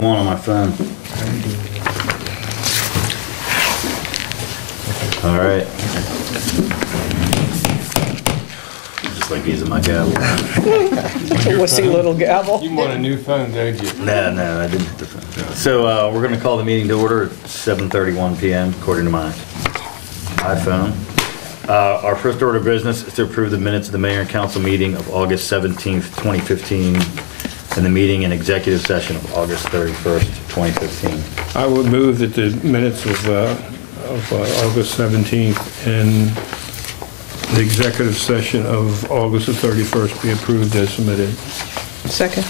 On my phone. All right. Just like using my gavel. Wussy little gavel. You want a new phone, don't you? No, I didn't hit the phone. So we're going to call the meeting to order at 7:31 p.m. according to my iPhone. Our first order of business is to approve the minutes of the mayor and council meeting of August 17th, 2015, and the meeting and executive session of August 31st, 2015. I would move that the minutes of August 17th and the executive session of August the 31st be approved as submitted. Second.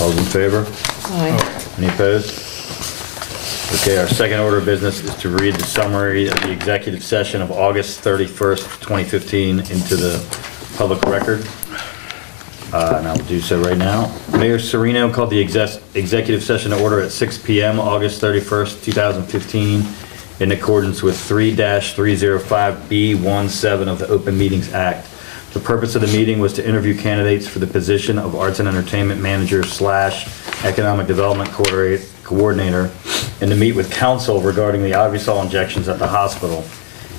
All those in favor? Aye. Any opposed? Okay, our second order of business is to read the summary of the executive session of August 31st, 2015 into the public record. And I'll do so right now. Mayor Serino called the executive session to order at 6 p.m. August 31st, 2015 in accordance with 3-305B17 of the Open Meetings Act. The purpose of the meeting was to interview candidates for the position of Arts and Entertainment Manager / Economic Development Coordinator and to meet with council regarding the Ivysol injections at the hospital.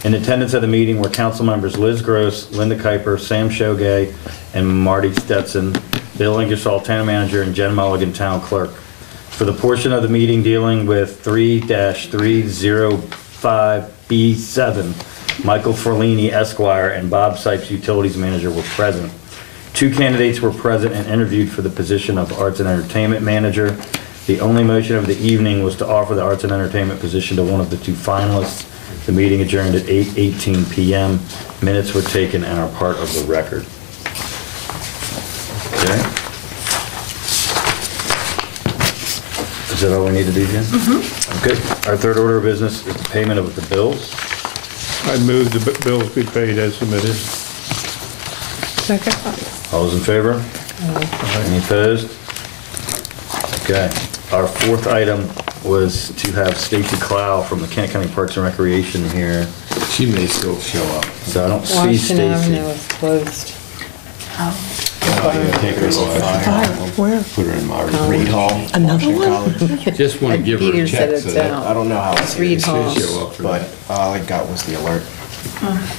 In attendance at the meeting were council members Liz Gross, Linda Kuiper, Sam Shogay, and Marty Stetson, Bill Ingersoll, Town Manager, and Jen Mulligan, Town Clerk. For the portion of the meeting dealing with 3-305B7, Michael Forlini, Esquire, and Bob Sipes, Utilities Manager, were present. 2 candidates were present and interviewed for the position of Arts and Entertainment Manager. The only motion of the evening was to offer the Arts and Entertainment position to one of the 2 finalists. The meeting adjourned at 8:18 p.m. Minutes were taken and are part of the record. Okay. Is that all we need to do, Jen? Mm-hmm. Okay. Our third order of business is the payment of the bills. I move the bills be paid as submitted. Second. All those in favor? Aye. Any opposed? Okay. Our fourth item was to have Stacy Clow from the Kent County Parks and Recreation here. She may still show up. So I don't see Washington Avenue Stacy. is closed. Take her Fire, where? Put her in my Reed Hall. Another one? Just want to give her Peter a said check it's so that out. I don't know how It's Reed serious Hall. it is, show up for but that. all I got was the alert.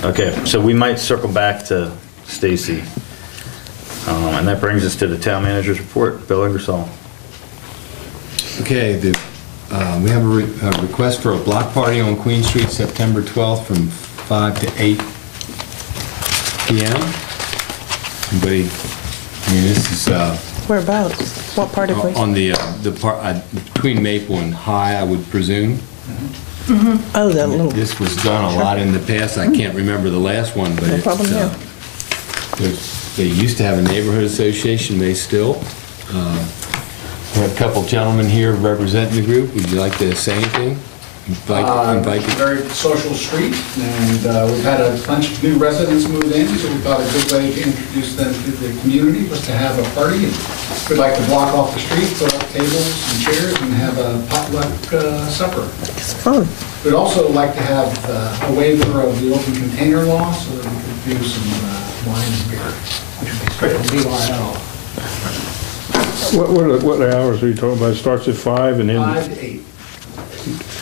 Okay, so we might circle back to Stacy. And that brings us to the town manager's report. Bill Ingersoll. Okay, we have a request for a block party on Queen Street, September 12th from 5 to 8 p.m. Anybody, I mean, this is Whereabouts? What part of Queens? on the part between Maple and High, I would presume. Oh, that little, This was done a lot in the past. I can't remember the last one, but No it's, problem, yeah. they used to have a neighborhood association, they still. We have a couple gentlemen here representing the group. Would you like to say anything? Invite the Very social street, and we've had a bunch of new residents move in, so we thought a good way to introduce them to the community was to have a party. And we'd like to block off the street, put up tables and chairs, and have a potluck supper. it's fun. We'd also like to have a waiver of the open container law, so that we could do some wine and beer, which would be strict BYO. What hours are you talking about? It starts at 5 and then? 5 to 8,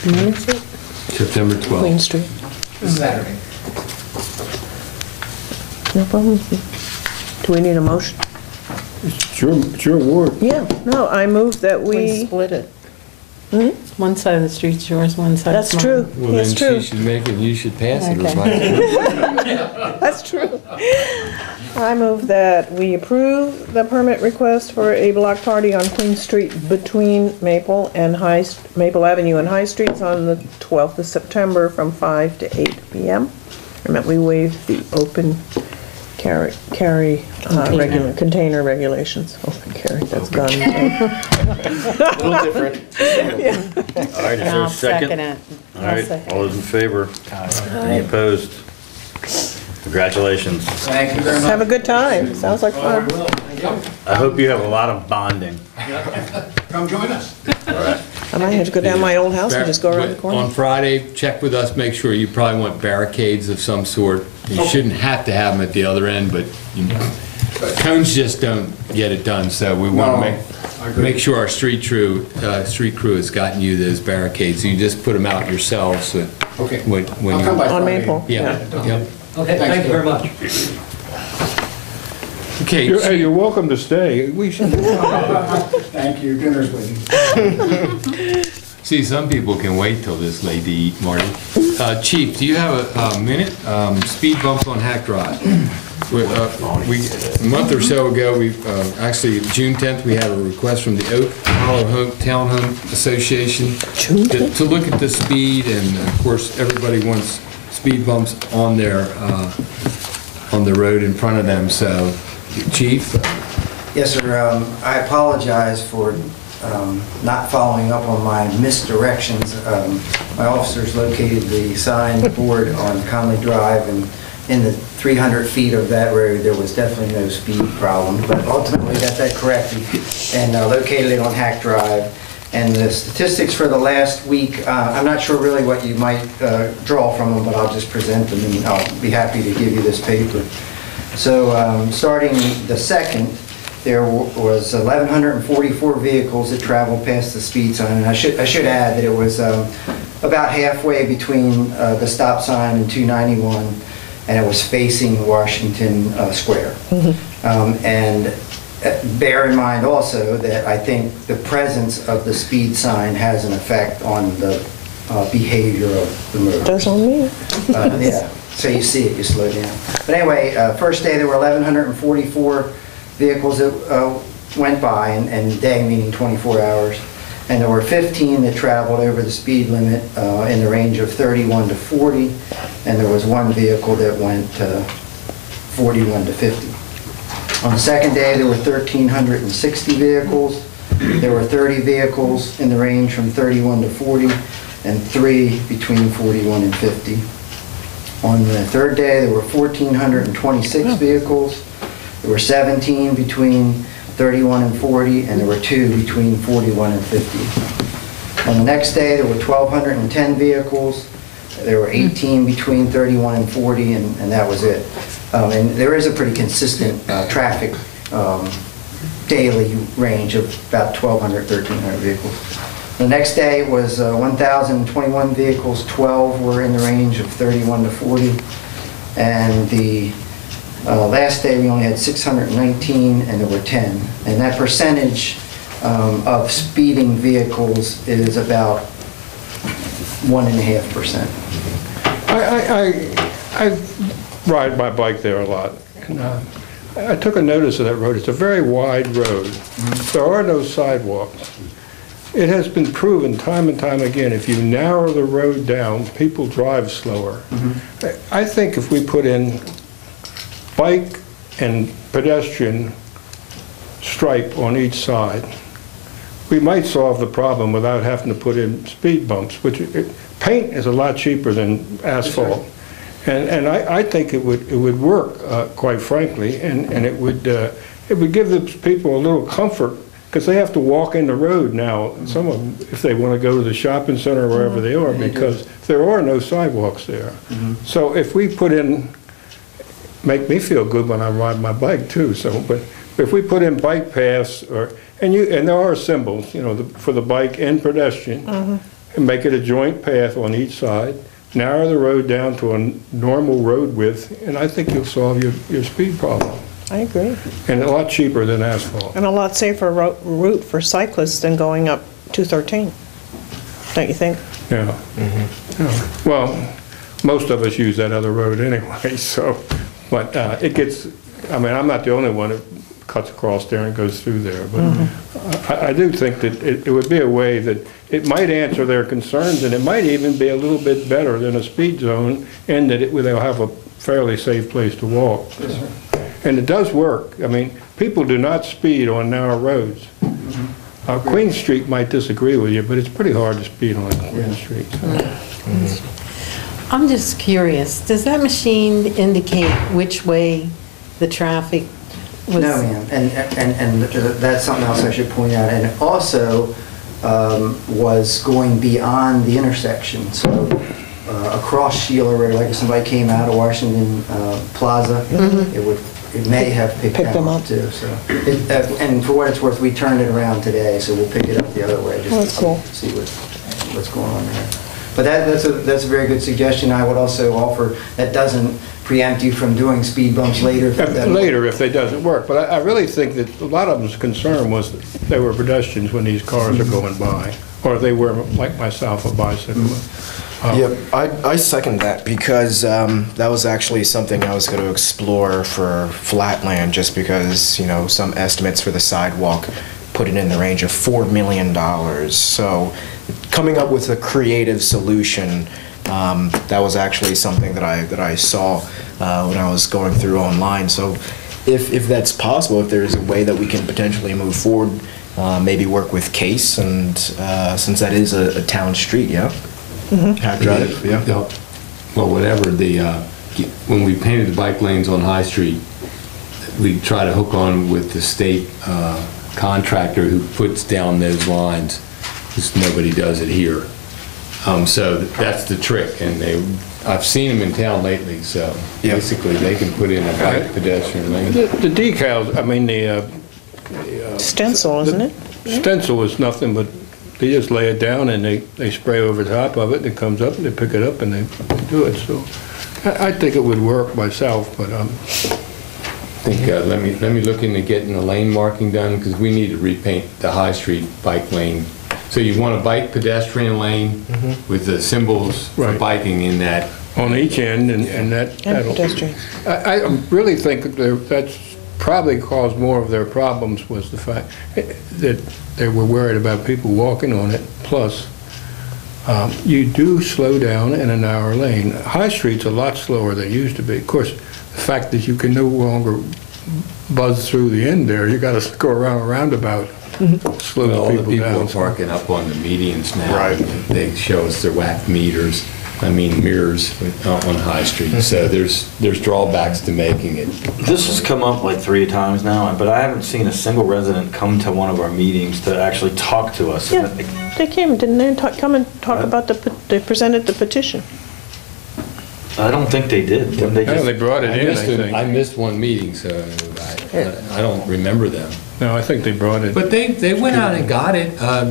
When is it? September 12th. Queen Street. this Saturday. No problem. Do we need a motion? It's your ward. Yeah, no, I move that We we, split it. Hmm? One side of the street's yours, one side's that's mine. true, Well, that's then true, she should make it, you should pass it. or Okay. vice that's true. I move that we approve the permit request for a block party on Queen Street between Maple Avenue and High Streets on the 12th of September from 5 to 8 p.m. And that we waive the open carry regular container regulations. Open carry, that's gone. A little different. All right, is there a I'll second second? it. All right, second. all those in favor? Any opposed? Congratulations. Thank you very much. Have a good time, sounds like fun. I hope you have a lot of bonding. Come join us. I might have to go down my old house and just go around the On corner. Friday, check with us, make sure you probably want barricades of some sort. You shouldn't have to have them at the other end, but you know, cones just don't get it done, so we want No, to I agree. make sure our street crew has gotten you those barricades. You just put them out yourselves. So Okay. when I'll you- come by On Friday. Maple. Yeah, yep. Okay, thank you very much. Okay, Hey, you're welcome to stay. We should, Thank you, dinner's waiting. see, some people can wait till this late to eat, Marty. Chief, do you have a minute? Speed bumps on Hack Drive. A month or so ago, actually, June 10th, we had a request from the Oak Hollow Townhome Association to look at the speed, and of course, everybody wants speed bumps on on the road in front of them, so, Chief? Yes, sir. I apologize for not following up on my misdirections. My officers located the sign board on Conley Drive, and in the 300 feet of that road, there was definitely no speed problem. But ultimately, got that corrected and located it on Hack Drive. And the statistics for the last week, I'm not sure really what you might draw from them, but I'll just present them, and I'll be happy to give you this paper. So starting the 2nd, there was 1,144 vehicles that traveled past the speed sign. And I should add that it was about halfway between the stop sign and 291, and it was facing Washington Square. And bear in mind also that I think the presence of the speed sign has an effect on the behavior of the motorist. Does on me. Yeah, so you see it, you slow down. But anyway, first day there were 1,144 vehicles that went by, and day meaning 24 hours. And there were 15 that traveled over the speed limit in the range of 31 to 40, and there was one vehicle that went 41 to 50. On the second day, there were 1,360 vehicles. There were 30 vehicles in the range from 31 to 40, and 3 between 41 and 50. On the third day, there were 1,426 vehicles. There were 17 between 31 and 40, and there were 2 between 41 and 50. On the next day, there were 1,210 vehicles. There were 18 between 31 and 40, and that was it. And there is a pretty consistent traffic daily range of about 1,200, 1,300 vehicles. The next day was 1,021 vehicles, 12 were in the range of 31 to 40. And the last day we only had 619, and there were 10. And that percentage of speeding vehicles is about 1.5%. I ride my bike there a lot. And, I took a notice of that road. It's a very wide road. There are no sidewalks. It has been proven time and time again, if you narrow the road down, people drive slower. I think if we put in bike and pedestrian stripe on each side, we might solve the problem without having to put in speed bumps, which paint is a lot cheaper than asphalt. And I think it would work, quite frankly, and it would give the people a little comfort, because they have to walk in the road now, some of them, if they want to go to the shopping center or wherever they are, because there are no sidewalks there. So if we put in, make me feel good when I ride my bike too, so, but if we put in bike paths, and there are symbols, you know, for the bike and pedestrian, and make it a joint path on each side, narrow the road down to a normal road width, and I think you'll solve your speed problem. I agree. And a lot cheaper than asphalt. And a lot safer route for cyclists than going up 213, don't you think? Yeah. Yeah. Well, most of us use that other road anyway, so, but it gets, I mean, I'm not the only one that cuts across there and goes through there, but I do think that it would be a way that it might answer their concerns, and it might even be a little bit better than a speed zone, and that they'll have a fairly safe place to walk. Yes, sir. And it does work. I mean, people do not speed on narrow roads. Queen Street might disagree with you, but it's pretty hard to speed on Queen Street. So. I'm just curious, does that machine indicate which way the traffic was? No, ma'am, and that's something else I should point out. And it also was going beyond the intersection. So across Sheila Road, like if somebody came out of Washington Plaza, it would it may have picked Picked them them up up. too, so. And for what it's worth, we turned it around today, so we'll pick it up the other way, Oh, just that's cool. to see what's going on there. But that's a very good suggestion. I would also offer, that doesn't preempt you from doing speed bumps later. Later, if it doesn't work. But I really think that a lot of them's concern was that they were pedestrians when these cars are going by, or they were, like myself, a bicyclist. Yep, I second that because that was actually something I was going to explore for Flatland, just because, you know, some estimates for the sidewalk put it in the range of $4 million. So coming up with a creative solution, that was actually something that I saw when I was going through online. So if that's possible, if there's a way that we can potentially move forward, maybe work with Case, and since that is a town street, yeah? Hack Drive, yeah. Well, whatever, when we painted the bike lanes on High Street, we try to hook on with the state contractor who puts down those lines, because nobody does it here. So that's the trick, and I've seen them in town lately, so Yeah. basically they can put in a bike pedestrian lane. The decals, I mean, the Stencil, isn't it? stencil is nothing but, they just lay it down and they spray over top of it, and it comes up, and they pick it up, and they do it. So I think it would work myself, but I think, let me look into getting the lane marking done, because we need to repaint the High Street bike lane. So you want a bike pedestrian lane with the symbols for Right. biking in that. on each end, and that'll... pedestrian. I really think that's probably caused more of their problems was the fact that they were worried about people walking on it. Plus, you do slow down in a narrow lane. High Street's a lot slower than it used to be. Of course, the fact that you can no longer buzz through the end there, you got to go around a roundabout, slow All the people people down. are parking up on the medians now. Right. They show us their whack mirrors on High Street. So there's drawbacks to making it. This has come up like 3 times now, but I haven't seen a single resident come to one of our meetings to actually talk to us. Yeah, they came, didn't they, come and talk about they presented the petition. I don't think they did. Didn't they No, just? they brought it in, I think. I missed one meeting, so I don't remember them. No, I think they brought it. But they went out and got it. I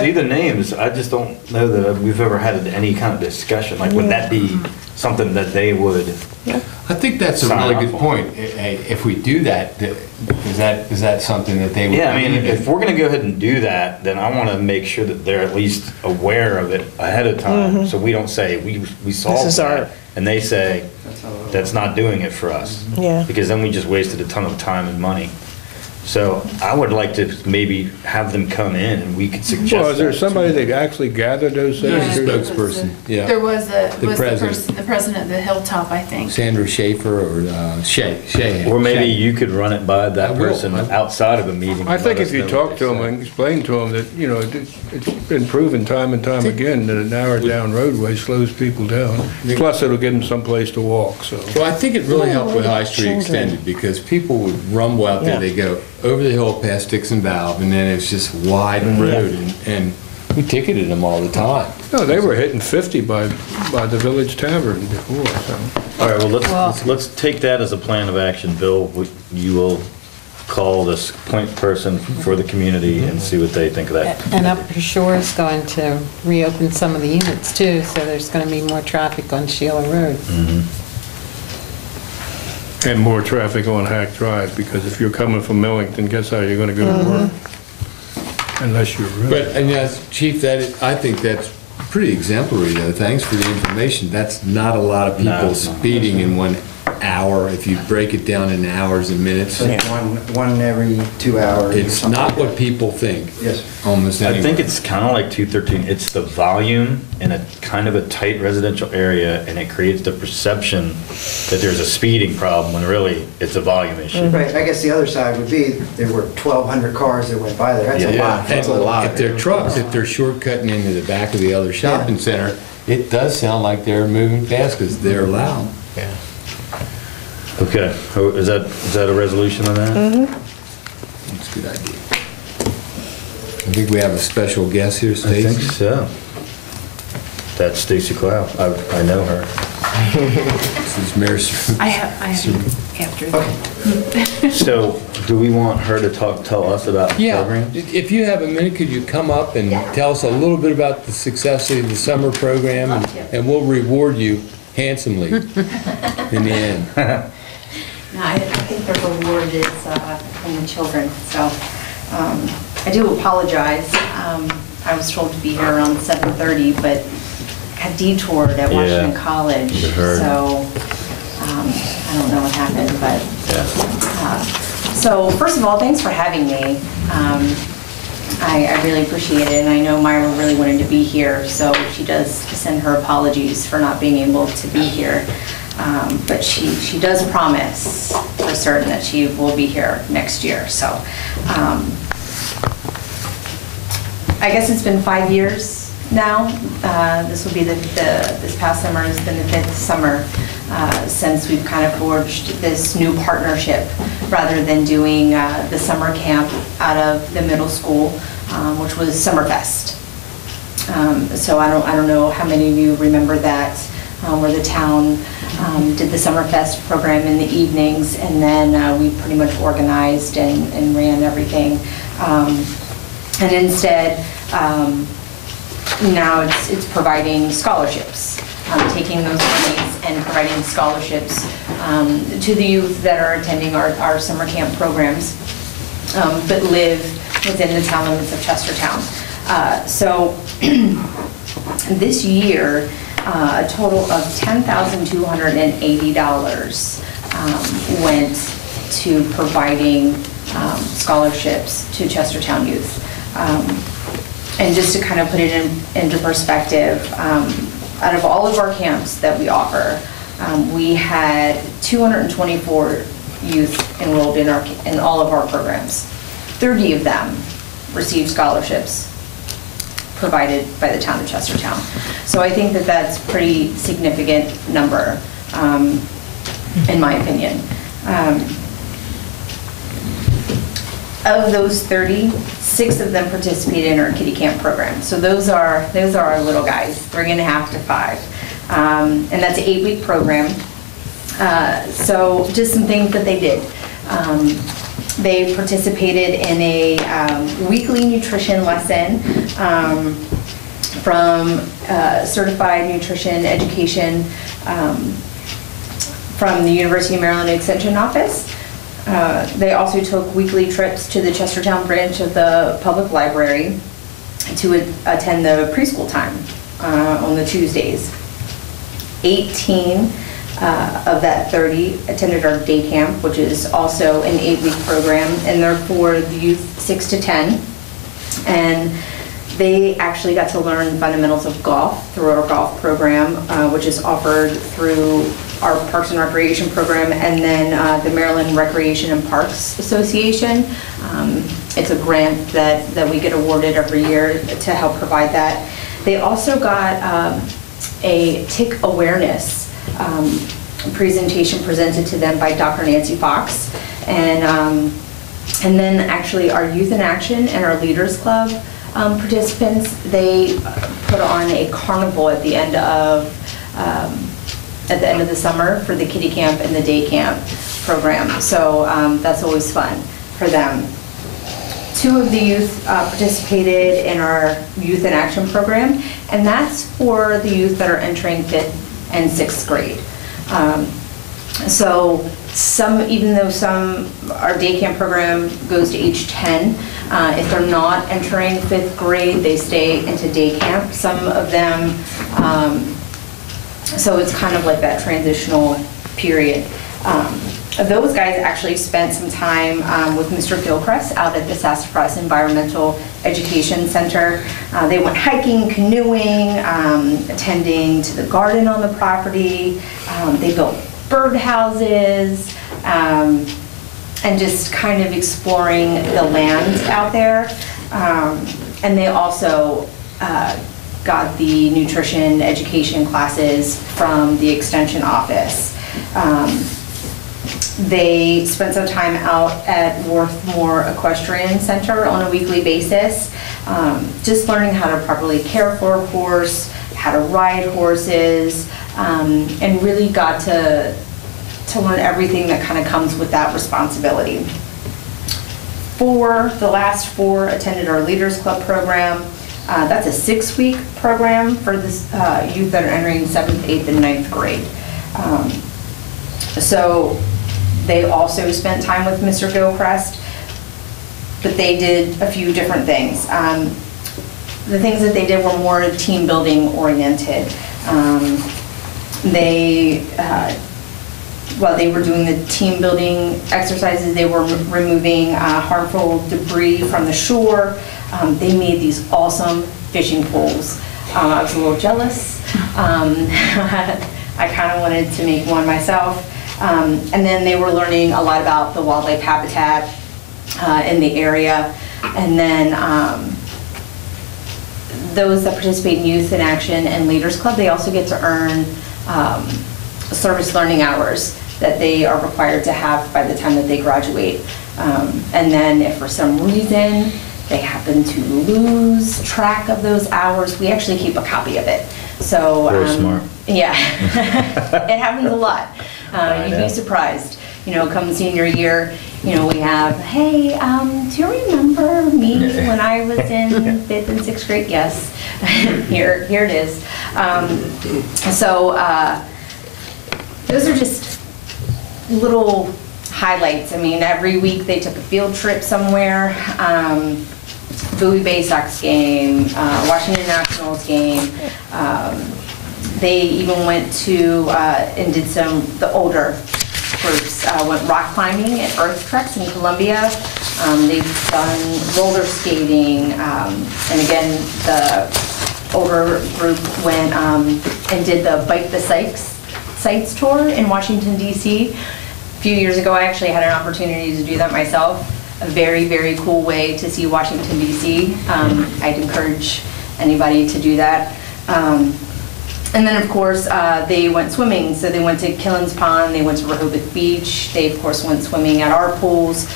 see the names, I just don't know that we've ever had any kind of discussion, like, would that be something that they would? I think that's a really good point. If we do that, is that something that they would? Yeah, I mean, believe in? if we're gonna go ahead and do that, then I wanna make sure that they're at least aware of it ahead of time, so we don't say, we solved is our- that, and they say, that's not doing it for us. Yeah. Because then we just wasted a ton of time and money. So I would like to maybe have them come in and we could suggest. Well, is there that. somebody that actually gathered those There's things? a spokesperson, yeah. There was president. the president of the Hilltop, I think. Sandra Schaefer or Shay. Or maybe you could run it by I that will. person outside of a meeting. I and think let if us you know talk what to they them say. and explain to them that, you know, it's been proven time and time again that a narrowed down roadway slows people down. Plus, it'll give them someplace to walk, so. Well, I think it really helped with High Street Extended, because people would rumble out there, Yeah. they go over the hill past Dixon Valve, and then it's just wide road, and we ticketed them all the time. No, they were hitting 50 by the Village Tavern before, so. All right, well, let's take that as a plan of action. Bill, you will call this point person for the community and see what they think of that. And Upper Shore is going to reopen some of the units too, so there's going to be more traffic on Sheila Road. And more traffic on Hack Drive, because if you're coming from Millington, guess how you're gonna go to work? Unless you're really. But, and yes, Chief, I think that's pretty exemplary, though. Thanks for the information. That's not a lot of No, people it's not. speeding in 1 hour, if you break it down in hours and minutes. Like one every 2 hours. or It's something not like what that. people think, Yes. almost I anywhere. think it's kind of like 213. It's the volume in a kind of a tight residential area, and it creates the perception that there's a speeding problem when really it's a volume issue. Right, I guess the other side would be, there were 1,200 cars that went by there, that's a Yeah. lot. And if they're trucks, if they're shortcutting into the back of the other shopping center, it does sound like they're moving fast because they're loud. Okay, is that a resolution on that? That's a good idea. I think we have a special guest here, I think Stacy. so. That's Stacy Clow. I know her. This is Mayor. I have after. So, do we want her to tell us about the Yeah, program? if you have a minute, could you come up and tell us a little bit about the success of the summer program, and we'll reward you handsomely in the end. No, I think the reward is from the children, so I do apologize. I was told to be here around 7:30, but had detoured at Washington Yeah, College, I heard. so I don't know what happened, but Yeah. so first of all, thanks for having me. I really appreciate it, and I know Myra really wanted to be here, so she does send her apologies for not being able to be here. But she does promise for certain that she will be here next year, so. I guess it's been 5 years now. This will be this past summer has been the 5th summer since we've kind of forged this new partnership rather than doing the summer camp out of the middle school, which was Summerfest. So I don't know how many of you remember that, where the town did the Summerfest program in the evenings, and then we pretty much organized and ran everything. And instead, now it's providing scholarships, taking those monies and providing scholarships to the youth that are attending our summer camp programs, but live within the town limits of Chestertown. So this year, a total of $10,280 went to providing scholarships to Chestertown youth. And just to kind of put it into perspective, out of all of our camps that we offer, we had 224 youth enrolled in all of our programs. 30 of them received scholarships provided by the town of Chestertown. So I think that that's a pretty significant number, in my opinion. Of those 30, 6 of them participated in our kiddie camp program. So those are our little guys, 3.5 to 5. And that's an 8-week program. So just some things that they did. They participated in a weekly nutrition lesson from certified nutrition education from the University of Maryland Extension Office. They also took weekly trips to the Chestertown branch of the public library to attend the preschool time on the Tuesdays. 18 of that 30 attended our day camp, which is also an 8-week program, and they're for the youth 6 to 10. And they actually got to learn fundamentals of golf through our golf program, which is offered through our Parks and Recreation program, and then the Maryland Recreation and Parks Association. It's a grant that we get awarded every year to help provide that. They also got a tick awareness presentation presented to them by Dr. Nancy Fox, and then actually our Youth in Action and our Leaders Club participants, they put on a carnival at the end of the summer for the kiddie camp and the day camp program. So that's always fun for them. 2 of the youth participated in our Youth in Action program, and that's for the youth that are entering 5th and 6th grade. So even though our day camp program goes to age 10, if they're not entering 5th grade, they stay into day camp. Some of them, so it's kind of like that transitional period. Those guys actually spent some time with Mr. Gilchrist out at the Sassafras Environmental Education Center. They went hiking, canoeing, attending to the garden on the property. They built birdhouses, and just kind of exploring the land out there. And they also got the nutrition education classes from the Extension office. They spent some time out at Worthmore Equestrian Center on a weekly basis, just learning how to properly care for a horse, how to ride horses, and really got to learn everything that kind of comes with that responsibility. The last 4 attended our Leaders Club program. That's a 6-week program for this youth that are entering 7th, 8th, and 9th grade. So they also spent time with Mr. Gilchrist, but they did a few different things. The things that they did were more team building oriented. While they were doing the team building exercises, they were removing harmful debris from the shore. They made these awesome fishing poles. I was a little jealous. I kind of wanted to make one myself. And then they were learning a lot about the wildlife habitat in the area. And then those that participate in Youth in Action and Leaders Club, they also get to earn service learning hours that they are required to have by the time that they graduate. And then if for some reason they happen to lose track of those hours, we actually keep a copy of it. So Very smart. Yeah, it happens a lot. You'd be surprised. Come senior year, we have, hey, do you remember me when I was in 5th and 6th grade? Yes, here it is. Those are just little highlights. I mean, every week they took a field trip somewhere. Bowie Bay Sox game, Washington Nationals game. They even went to and did the older groups went rock climbing at Earth Treks in Columbia. They've done roller skating, and again, the older group went and did the Bike the Sites tour in Washington, D.C. A few years ago, I actually had an opportunity to do that myself. A very, very cool way to see Washington, D.C. I'd encourage anybody to do that. And then, of course, they went swimming. So they went to Killens Pond, they went to Rehoboth Beach. They, of course, went swimming at our pools.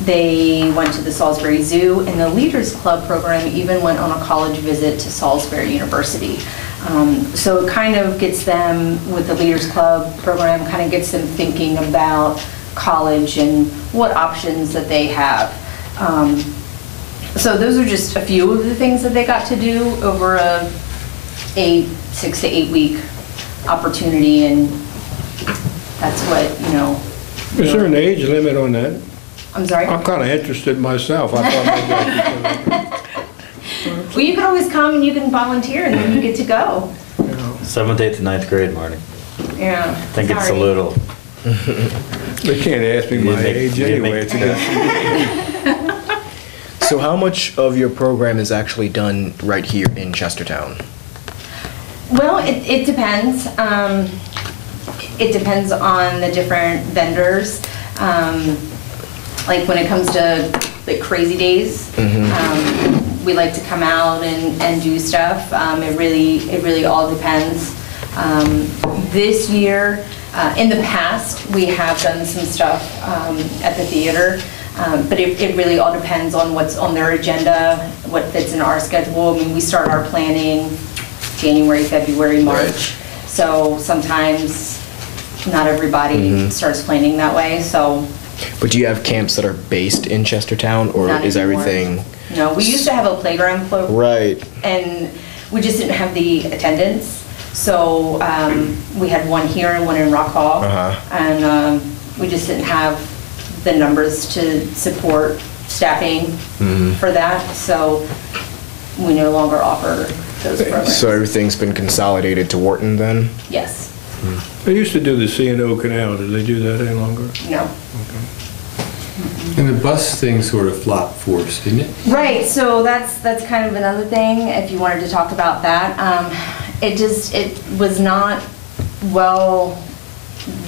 They went to the Salisbury Zoo, and the Leaders Club program even went on a college visit to Salisbury University. So it kind of gets them, with the Leaders Club program, kind of gets them thinking about college and what options that they have. So those are just a few of the things that they got to do over a 6 to 8 week opportunity, and that's what, Is there an age limit on that? I'm sorry? I'm kind of interested myself. I thought maybe I could. Well, you can always come and you can volunteer and then you get to go. 7th, 8th, and 9th grade, Marty. Yeah. I think it's a sorry. little. They can't ask me my age anyway. It's a good. So how much of your program is actually done right here in Chestertown? Well, it depends. It depends on the different vendors. Like when it comes to like crazy days, we like to come out and do stuff. It really all depends. This year, in the past, we have done some stuff at the theater, but it really all depends on what's on their agenda, what fits in our schedule. I mean, we start our planning January, February, March. Right. So sometimes not everybody starts planning that way, so. But do you have camps that are based in Chestertown, or Not is anymore. everything? No, we used to have a playground Right. and we just didn't have the attendance. So we had one here and one in Rock Hall. And we just didn't have the numbers to support staffing for that. So we no longer offer those programs. So everything's been consolidated to Wharton then? Yes. They used to do the C&O Canal. Do they do that any longer? No. And the bus thing sort of flopped for us, didn't it? Right, so that's kind of another thing, if you wanted to talk about that. It was not well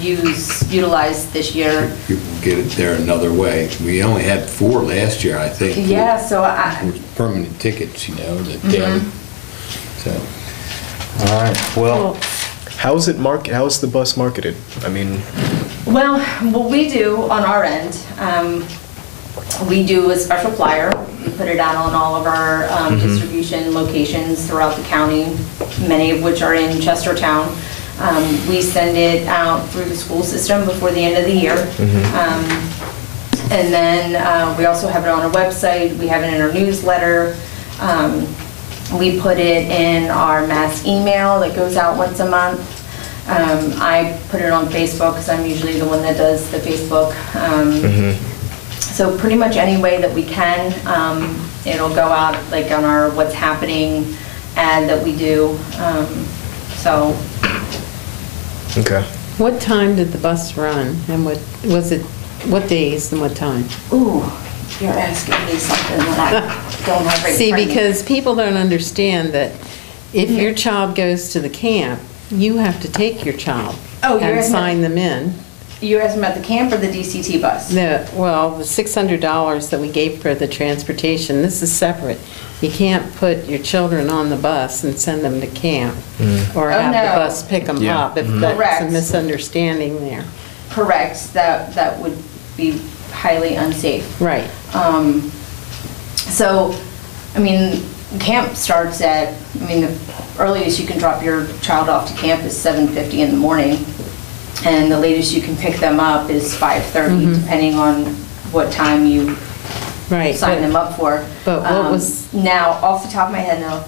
utilized this year. People get it there another way. We only had 4 last year, I think. Yeah, so With permanent tickets, that daily. So, All right, well, How's the bus marketed? I mean, well, what we do on our end, we do a special flyer put it out on all of our distribution locations throughout the county, many of which are in Chestertown. We send it out through the school system before the end of the year. And then we also have it on our website, we have it in our newsletter. We put it in our mass email that goes out once a month. I put it on Facebook because I'm usually the one that does the Facebook. So pretty much any way that we can, it'll go out like on our what's happening ad that we do. So. Okay. What time did the bus run, and what was it? What days and what time? Ooh, you're asking me something that I don't have right in See, front of me. because people don't understand that if your child goes to the camp, you have to take your child Oh, you're and asking- sign them in. You're asking about the camp or the DCT bus? Well, the $600 that we gave for the transportation, this is separate. You can't put your children on the bus and send them to camp, or Oh, have no. the bus pick them Yeah. up, if that's a Correct. misunderstanding there. Correct, that would be highly unsafe. Right. So, I mean, camp starts at, I mean, the earliest you can drop your child off to camp is 7:50 in the morning, and the latest you can pick them up is 5:30, depending on what time you Right. sign them up for. but what was- Now, off the top of my head, no,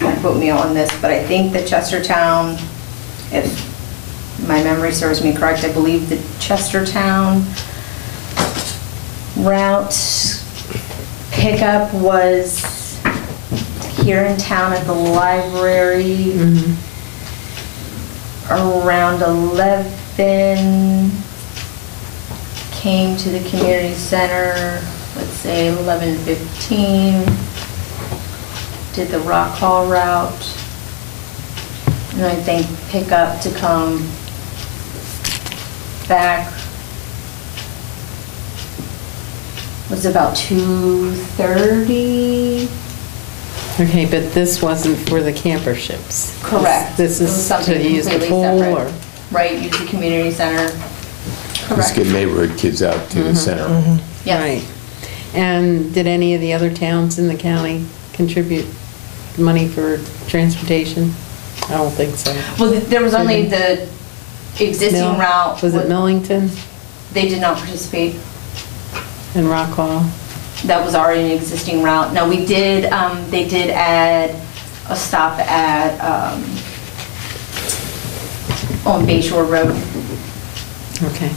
don't quote me on this, but I think that Chestertown, if my memory serves me correct, I believe the Chestertown route pickup was here in town at the library around 11, came to the community center, let's say 11:15, did the Rock Hall route, and I think pickup to come back was about 2:30. Okay, but this wasn't for the camper ships? Correct. This It was is something to use the completely pool, separate. or? Right, use the community center. Let's Correct. get neighborhood kids out to the center. Yes. Right. And did any of the other towns in the county contribute money for transportation? I don't think so. Well, there was only the existing Mill- route. Was it Millington They did not participate. and Rock Hall? That was already an existing route. Now, we did, they did add a stop at, on Bay Shore Road, Okay.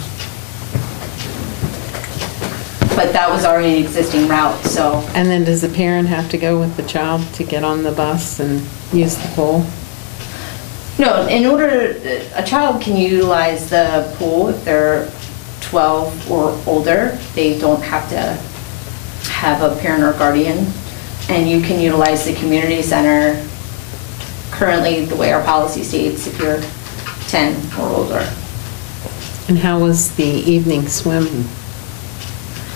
but that was already an existing route, so. And then does the parent have to go with the child to get on the bus and use the pool? No, in order, a child can utilize the pool if they're 12 or older. They don't have to have a parent or guardian. And you can utilize the community center currently, the way our policy states, if you're 10 or older. And how was the evening swim?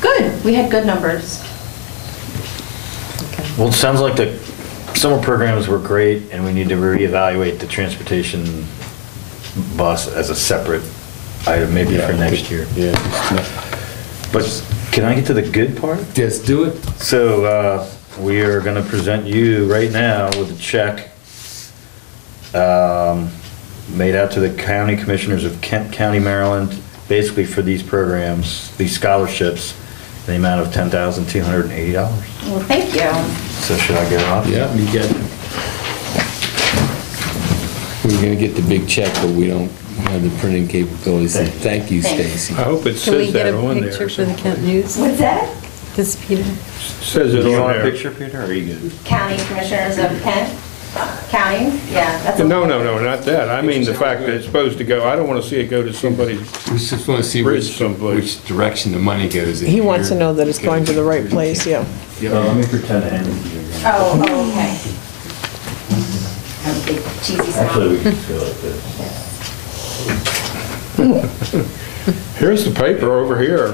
Good, we had good numbers. Okay. Well, it sounds like the summer programs were great, and we need to reevaluate the transportation bus as a separate item, maybe for next year. Yeah. But can I get to the good part? Just do it. So, we are gonna present you right now with a check, made out to the county commissioners of Kent County, Maryland, basically for these programs, these scholarships, in the amount of $10,280. Well, thank you. So should I get it off? Yeah, you get it. We're gonna get the big check, but we don't have the printing capabilities. So thank you, Thanks. Stacy. I hope it Can we says get that a on there. picture for the Kent News? What's that? This, Peter? Says it Do you on want a there. picture, Peter, or are you good? County commissioners of Kent County? Yeah, that's. No, not that. I mean the fact that it's supposed to go, I don't want to see it go to somebody's, We just wanna see Bridge which someplace. direction the money goes in. He wants to here. know that it's going to the right place, yeah. Let me pretend to hand it to you. Oh, okay. Have a big cheesy smile. Actually, we can just go like this. here's the paper over here.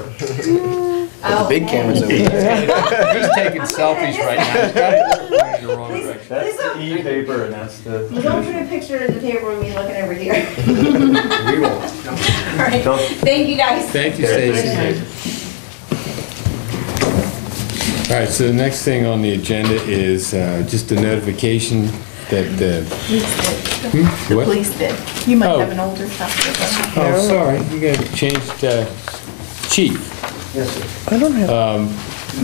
Oh, The big cameras over there. He's taking selfies right now. He's got it in the wrong direction. That's the e-paper, and that's the. You don't put a picture in the paper of me looking over here. We won't. All right, thank you guys. Thank you, Stacy. All right, so the next thing on the agenda is just a notification that the, Police bid. The What? police bid. You might Oh. have an older copy of that. oh, sorry, you got changed, chief. Yes, sir. I don't have,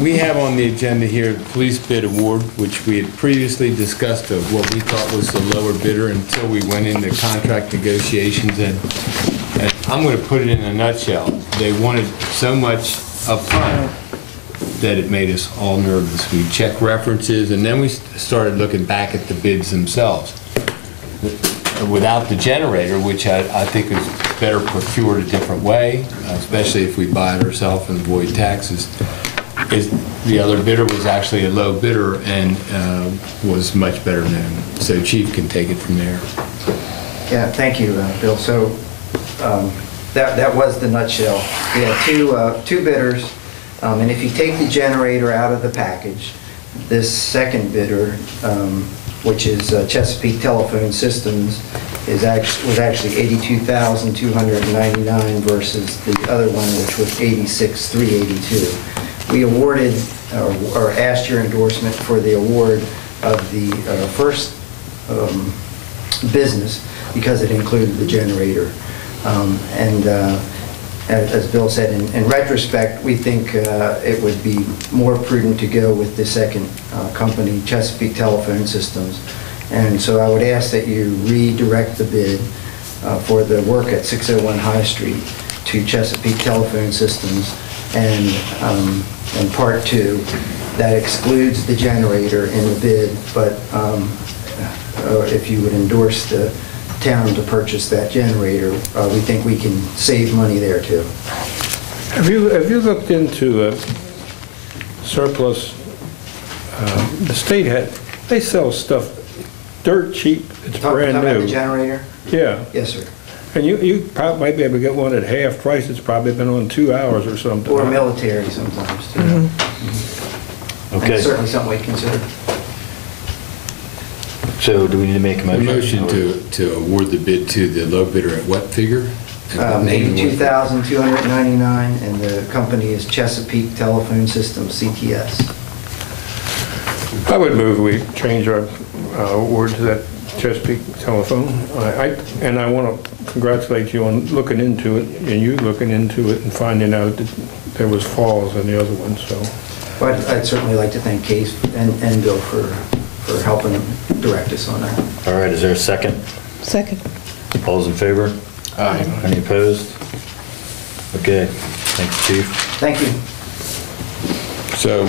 We have on the agenda here the police bid award, which we had previously discussed of what we thought was the lower bidder until we went into contract negotiations. And I'm going to put it in a nutshell. They wanted so much upfront that it made us all nervous. We checked references, and then we started looking back at the bids themselves. Without the generator, which I think is better procured a different way, especially if we buy it ourselves and avoid taxes, is the other bidder was actually a low bidder and was much better known. So Chief can take it from there. Yeah, thank you, Bill. So that was the nutshell. We had two bidders, and if you take the generator out of the package, this second bidder, which is Chesapeake Telephone Systems, was actually $82,299 versus the other one, which was $86,382. We awarded, or asked your endorsement for the award of the first business because it included the generator. As Bill said, in retrospect, we think it would be more prudent to go with the second company, Chesapeake Telephone Systems. And so I would ask that you redirect the bid for the work at 601 High Street to Chesapeake Telephone Systems. And part two, that excludes the generator in the bid, but if you would endorse the town to purchase that generator, we think we can save money there too. Have you looked into surplus? The state they sell stuff dirt cheap. It's brand Talking about the new. generator? Yeah. Yes, sir. And you probably might be able to get one at half price. It's probably been on 2 hours or something. Or military sometimes too. And Okay, certainly something we'd consider. so do we need to make a A motion? motion to award the bid to the low bidder at what figure? $82,299, and the company is Chesapeake Telephone Systems, CTS. I would move we change our award to that Chesapeake Telephone. And I want to congratulate you on looking into it, and you looking into it and finding out that there was flaws in the other one, so. But I'd certainly like to thank Case and Bill for helping direct us on that. All right, is there a second? second. All those in favor? Aye. Any opposed? Okay, thank you, Chief. Thank you. So,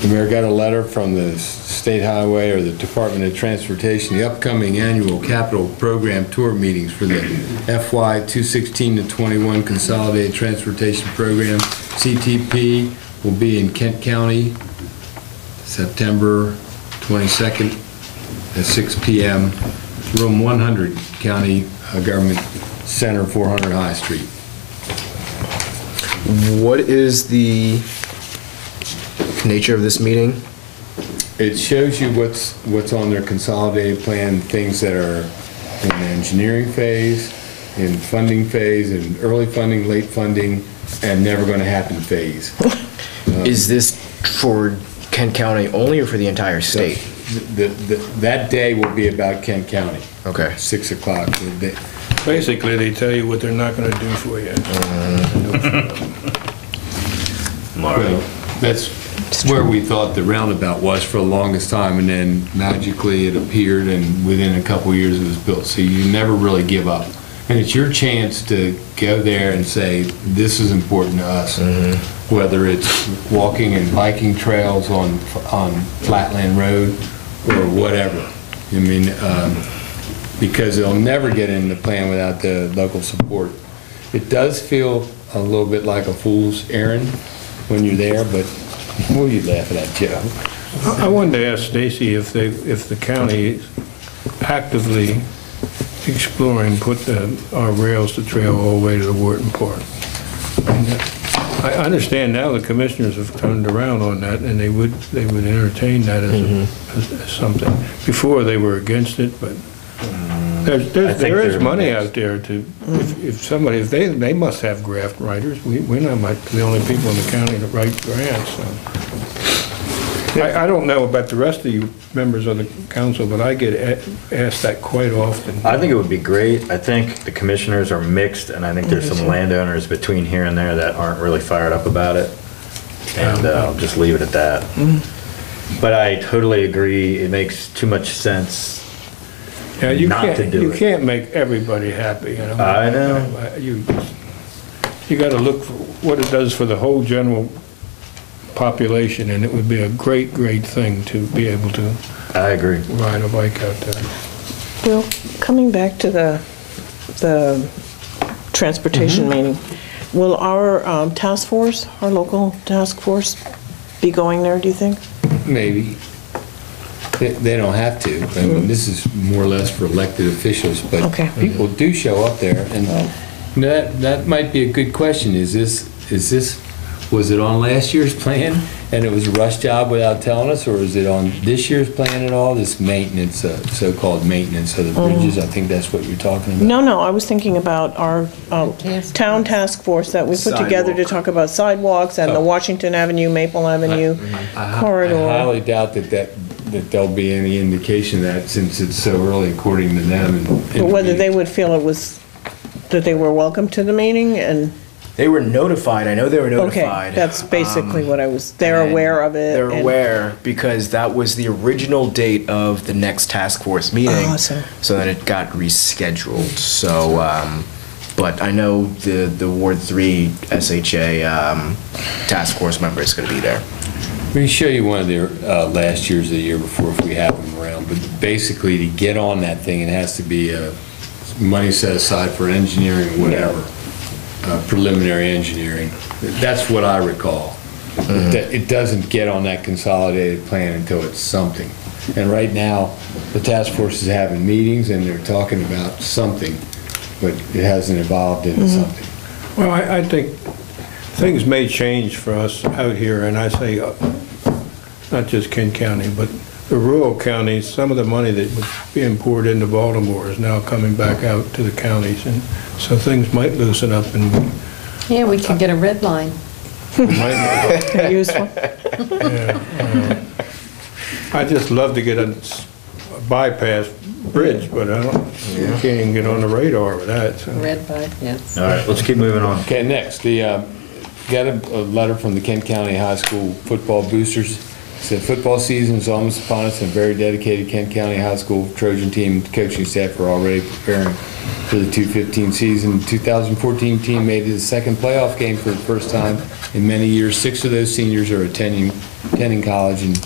the mayor got a letter from the State Highway or the Department of Transportation, the upcoming annual capital program tour meetings for the FY 216 to 21 Consolidated Transportation Program, CTP, will be in Kent County, September 22nd at 6 p.m., room 100, County Government Center, 400 High Street. What is the nature of this meeting? It shows you what's on their consolidated plan, things that are in the engineering phase, in funding phase, in early funding, late funding, and never going to happen phase. Is this for Kent County only or for the entire state? That day will be about Kent County, Okay. 6 o'clock. Basically, they tell you what they're not going to do for you. Well, that's where we thought the roundabout was for the longest time, and then magically it appeared, and within a couple of years it was built. So you never really give up. And it's your chance to go there and say, this is important to us. Whether it's walking and biking trails on Flatland Road or whatever. I mean, because it'll never get in the plan without the local support. It does feel a little bit like a fool's errand when you're there, but what are you laughing at, Joe? I wanted to ask Stacy if the county is actively exploring our rails to trail all the way to the Wharton Park. I understand now the commissioners have turned around on that, and they would entertain that as something. Before they were against it, but I think There is they're money mixed. out there to, if somebody, if they must have grant writers. We're not like the only people in the county that write grants, so. I don't know about the rest of you members of the council, but I get asked that quite often. I think it would be great. I think the commissioners are mixed, and I think there's some landowners between here and there that aren't really fired up about it. And I'll just leave it at that. But I totally agree, it makes too much sense Yeah, you not to can't, do you it. can't make everybody happy, you know? I know. You gotta look for what it does for the whole general population, and it would be a great, great thing to be able to I agree. ride a bike out there. Bill, coming back to the transportation meeting, will our task force, our local task force, be going there, do you think? Maybe. They don't have to. I mean, this is more or less for elected officials, but Okay. people do show up there, and that might be a good question. Was it on last year's plan, and it was a rush job without telling us, or is it on this year's plan at all, this maintenance, so-called maintenance of the bridges? I think that's what you're talking about. No, I was thinking about our town task force that we put together to talk about sidewalks and the Oh. Washington Avenue, Maple Avenue I corridor. highly doubt that there'll be any indication of that, since it's so early according to them. But whether they would feel it was, that they were welcome to the meeting and, They were notified. I know they were okay, notified. that's basically what I was, they're and aware of it. They're and- aware because that was the original date of the next task force meeting. Awesome. So then it got rescheduled. So, but I know the Ward 3 SHA task force member is going to be there. We can show you one of their last year's or the year before if we have them around, but basically to get on that thing, it has to be money set aside for engineering, whatever, preliminary engineering. That's what I recall. It doesn't get on that consolidated plan until it's something. And right now, the task force is having meetings and they're talking about something, but it hasn't evolved into something. Well, I think things may change for us out here, and I say, not just Kent County, but the rural counties. Some of the money that was being poured into Baltimore is now coming back out to the counties, and so things might loosen up, and Yeah, we could get a red line. we might, Useful. I just love to get a bypass bridge, but I don't, you can't even get on the radar with that, so. Red by, yes. All right, let's keep moving on. Okay, next, got a letter from the Kent County High School football boosters. Said football season is almost upon us, and a very dedicated Kent County High School Trojan team coaching staff are already preparing for the 2015 season. The 2014 team made it the second playoff game for the first time in many years. 6 of those seniors are attending college and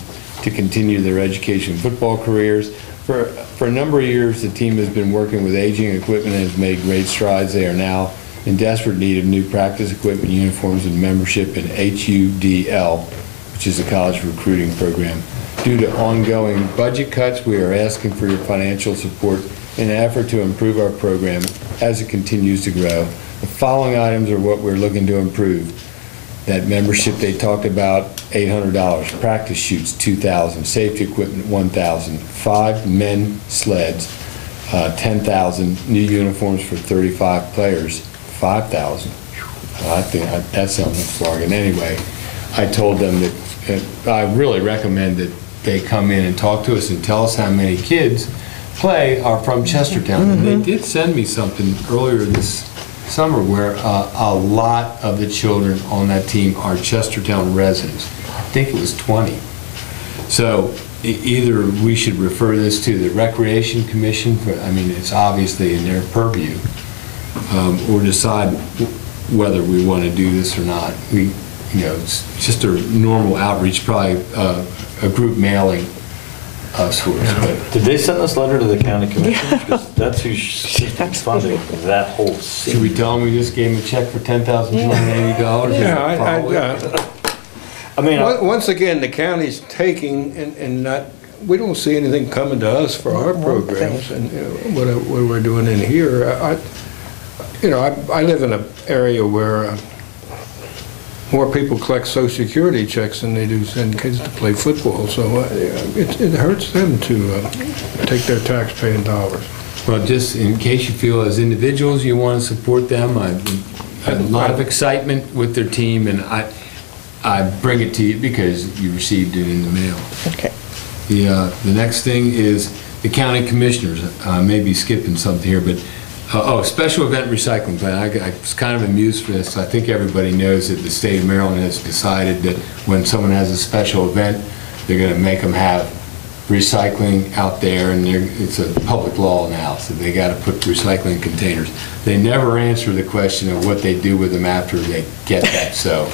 to continue their education and football careers. For a number of years, the team has been working with aging equipment and has made great strides. They are now in desperate need of new practice equipment, uniforms, and membership in HUDL, which is a college recruiting program. Due to ongoing budget cuts, we are asking for your financial support in an effort to improve our program as it continues to grow. The following items are what we're looking to improve. That membership they talked about, $800. Practice shoots, $2,000. Safety equipment, $1,000. 5 men sleds, $10,000. New uniforms for 35 players, $5,000. I think that sounds like a bargain. Anyway, I told them that I really recommend that they come in and talk to us and tell us how many kids are from Chestertown. And they did send me something earlier this summer where a lot of the children on that team are Chestertown residents. I think it was 20. So either we should refer this to the Recreation Commission, it's obviously in their purview, or decide whether we want to do this or not. It's just a normal outreach, probably a group mailing sort of. Did they send this letter to the county commission? Because that's who's funding that whole Should we scene. tell them we just gave them a check for $10,280? Yeah, I mean, once again, the county's taking and not, we don't see anything coming to us for our programs and what we're doing in here. I live in an area where more people collect Social Security checks than they do send kids to play football, so it hurts them to take their tax-paying dollars. Well, just in case you feel as individuals you want to support them, I've had a lot of excitement with their team, and I bring it to you because you received it in the mail. Okay. The next thing is the county commissioners. I may be skipping something here, but, special event recycling plan. I was kind of amused for this. I think everybody knows that the state of Maryland has decided that when someone has a special event, they're going to make them have recycling out there, and it's a public law now, so they got to put recycling containers. They never answer the question of what they do with them after they get that. So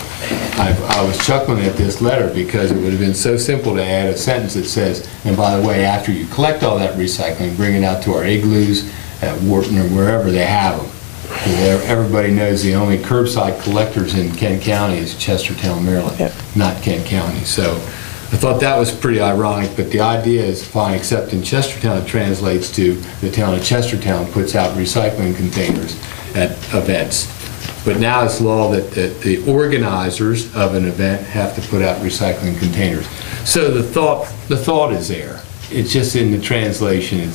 I was chuckling at this letter because it would have been so simple to add a sentence that says, and by the way, after you collect all that recycling, bring it out to our igloos at Wharton or wherever they have them. Everybody knows the only curbside collectors in Kent County is Chestertown, Maryland, Yep. not Kent County. So I thought that was pretty ironic, but the idea is fine, except in Chestertown it translates to the town of Chestertown puts out recycling containers at events. But now it's law that the organizers of an event have to put out recycling containers. So the thought is there. It's just in the translation,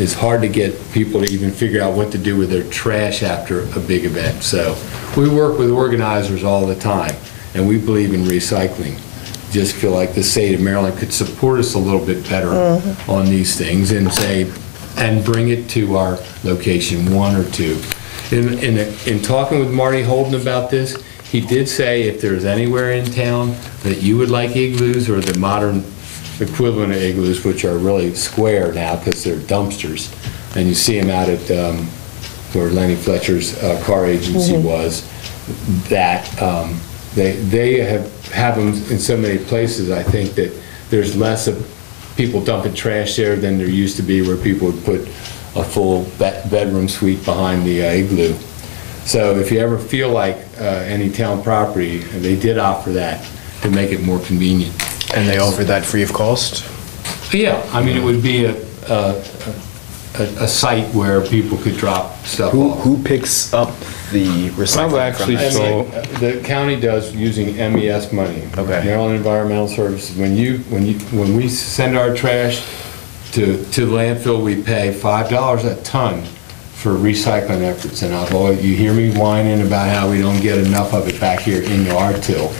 it's hard to get people to even figure out what to do with their trash after a big event. So we work with organizers all the time, and we believe in recycling. Just feel like the state of Maryland could support us a little bit better on these things and bring it to our location, one or two. In talking with Marty Holden about this, he did say if there's anywhere in town that you would like igloos or the modern equivalent of igloos, which are really square now because they're dumpsters, and you see them out at where Lenny Fletcher's car agency was, that they have them in so many places. I think that there's less of people dumping trash there than there used to be, where people would put a full bedroom suite behind the igloo. So if you ever feel like any town property, they did offer that to make it more convenient. And they offer that free of cost? Yeah, I mean, it would be a site where people could drop stuff off. Who picks up the recycling? I've actually from that? saw, The county does using MES money. Okay. Maryland Environmental Services. When we send our trash to the landfill, we pay $5 a ton for recycling efforts. And you hear me whining about how we don't get enough of it back here in our till.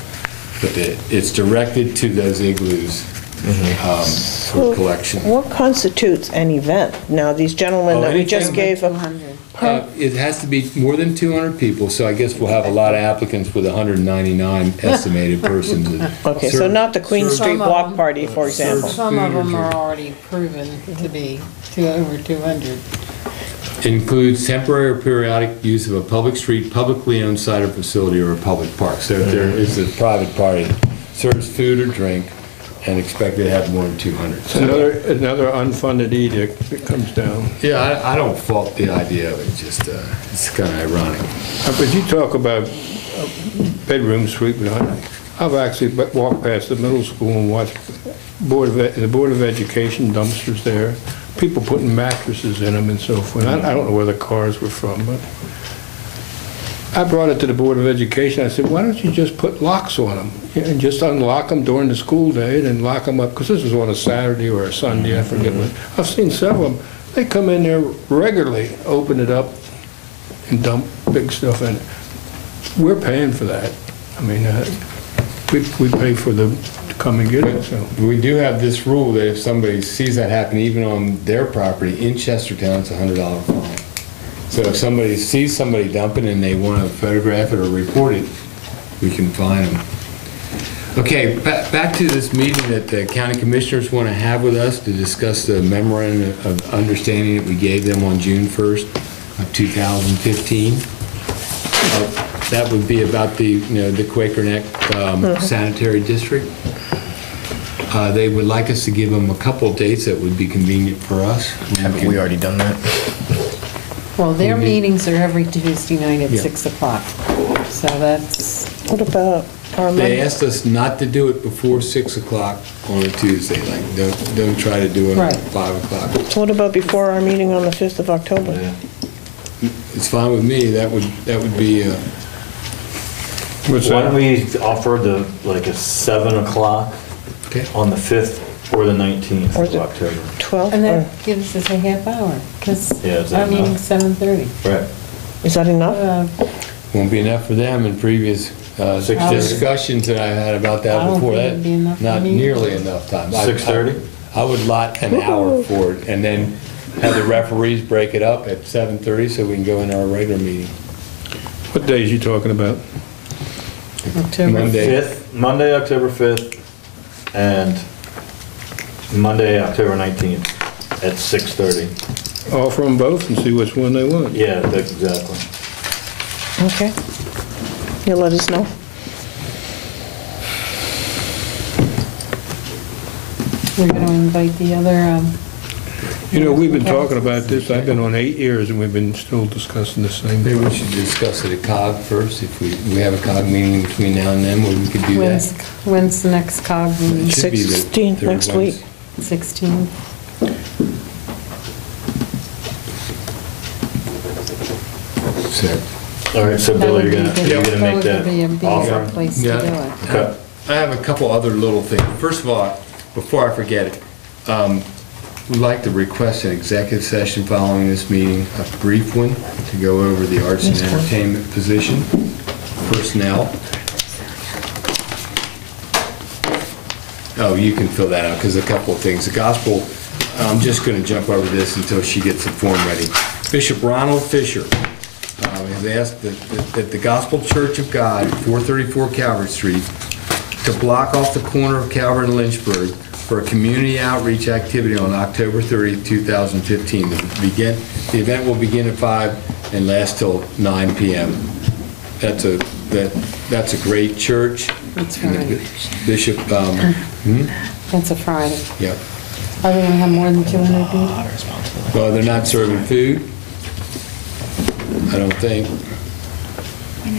But it's directed to those igloos for collection. What constitutes an event? Now, these gentlemen that we just gave a... It has to be more than 200 people, so I guess we'll have a lot of applicants with 199 estimated persons. Okay, so not the Queen Street Block Party, for example. Some of them are already proven to be over 200. Includes temporary or periodic use of a public street, publicly owned site or facility, or a public park. So if there is a private party that serves food or drink and expected to have more than 200. it's another unfunded edict that comes down. Yeah, I don't fault the idea of it, just it's kind of ironic. But you talk about bedroom suite behind. I've actually walked past the middle school and watched the Board of Education dumpsters there. People putting mattresses in them and so forth. I don't know where the cars were from, but I brought it to the Board of Education. I said, why don't you just put locks on them and just unlock them during the school day and then lock them up? Because this is on a Saturday or a Sunday, I forget what. I've seen several of them. They come in there regularly, open it up, and dump big stuff in it. We're paying for that. I mean, we pay for them to come and get it, so. We do have this rule that if somebody sees that happen even on their property in Chestertown, it's a $100 fine. So if somebody sees somebody dumping and they want to photograph it or report it, we can fine them. Okay, back to this meeting that the county commissioners want to have with us to discuss the memorandum of understanding that we gave them on June 1st of 2015. That would be about the Quaker Neck Sanitary District. They would like us to give them a couple dates that would be convenient for us. Haven't we already done that? Well, their meetings are every Tuesday night at 6 o'clock, so that's... What about our They Monday? asked us not to do it before 6 o'clock on a Tuesday, like don't try to do it Right. at 5 o'clock. So what about before our meeting on the 5th of October? It's fine with me, that would be, What's Why don't that? we offer a 7 o'clock okay. on the 5th Or the 19th Or of the- October. 12th? And or- that gives us a half hour, because Yeah, is our that enough? meeting's 7:30. Right. Is that enough? Won't be enough for them in previous 6:30. discussions that I've had about I that don't before. think That it'd be enough for not me. nearly enough time. 6:30? I would lot an hour for it, and then have the referees break it up at 7:30 so we can go in our regular meeting. What days you talking about? October. Monday. Monday, October 5th, and Monday, October 19th at 6:30. Offer them both and see which one they want. Yeah, exactly. Okay. You'll let us know? We're going to invite the other, You know, we've been talking about this, I've been on 8 years, and we've been still discussing the same Maybe we thing. should discuss it at COG first, if we have a COG meeting between now and then, where we could do that. when's the next COG meeting? It should be the 16th third next week. 16th? So, All right, so That Bill, would you're be gonna, good. you're gonna make That would be a that big offer? place to do Yeah. it. Okay. I have a couple other little things. First of all, before I forget it, we'd like to request an executive session following this meeting, a brief one, to go over the arts and entertainment position, personnel. Oh, you can fill that out, because a couple of things. The gospel, I'm just going to jump over this until she gets the form ready. Bishop Ronald Fisher has asked that the Gospel Church of God, 434 Calvert Street, to block off the corner of Calvert and Lynchburg for a community outreach activity on October 30, 2015. The event will begin at 5 and last till 9 p.m. That's a great church. That's And the Friday. Bishop, That's a Friday. yeah. Are they going to have more than 200 people? Well, they're not serving food, I don't think.